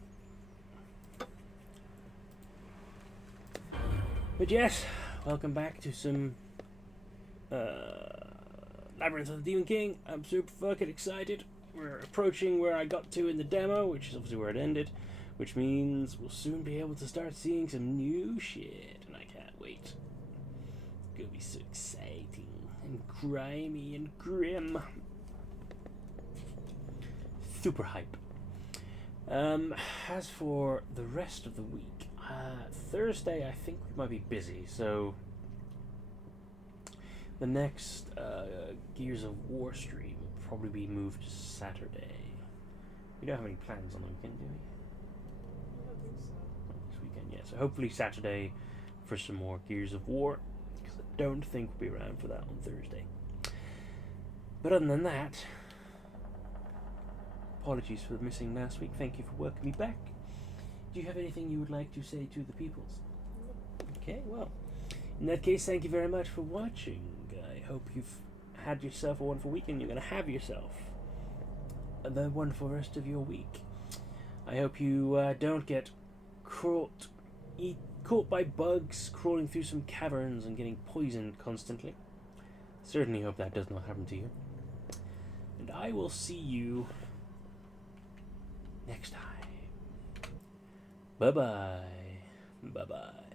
But yes, welcome back to some Labyrinth of the Demon King. I'm super fucking excited. We're approaching where I got to in the demo, which is obviously where it ended, which means we'll soon be able to start seeing some new shit, and I can't wait. It's gonna be so exciting and grimy and grim. Super hype. As for the rest of the week, Thursday I think we might be busy, so the next Gears of War stream will probably be moved to Saturday. We don't have any plans on the weekend, do we? I don't think so. This weekend, yeah. So hopefully Saturday for some more Gears of War, because I don't think we'll be around for that on Thursday. But other than that, apologies for missing last week. Thank you for welcoming me back. Do you have anything you would like to say to the peoples? Okay, well, in that case, thank you very much for watching. I hope you've had yourself a wonderful week, and you're going to have yourself the wonderful rest of your week. I hope you don't get caught by bugs crawling through some caverns and getting poisoned constantly. Certainly hope that does not happen to you. And I will see you next time. Bye-bye. Bye-bye.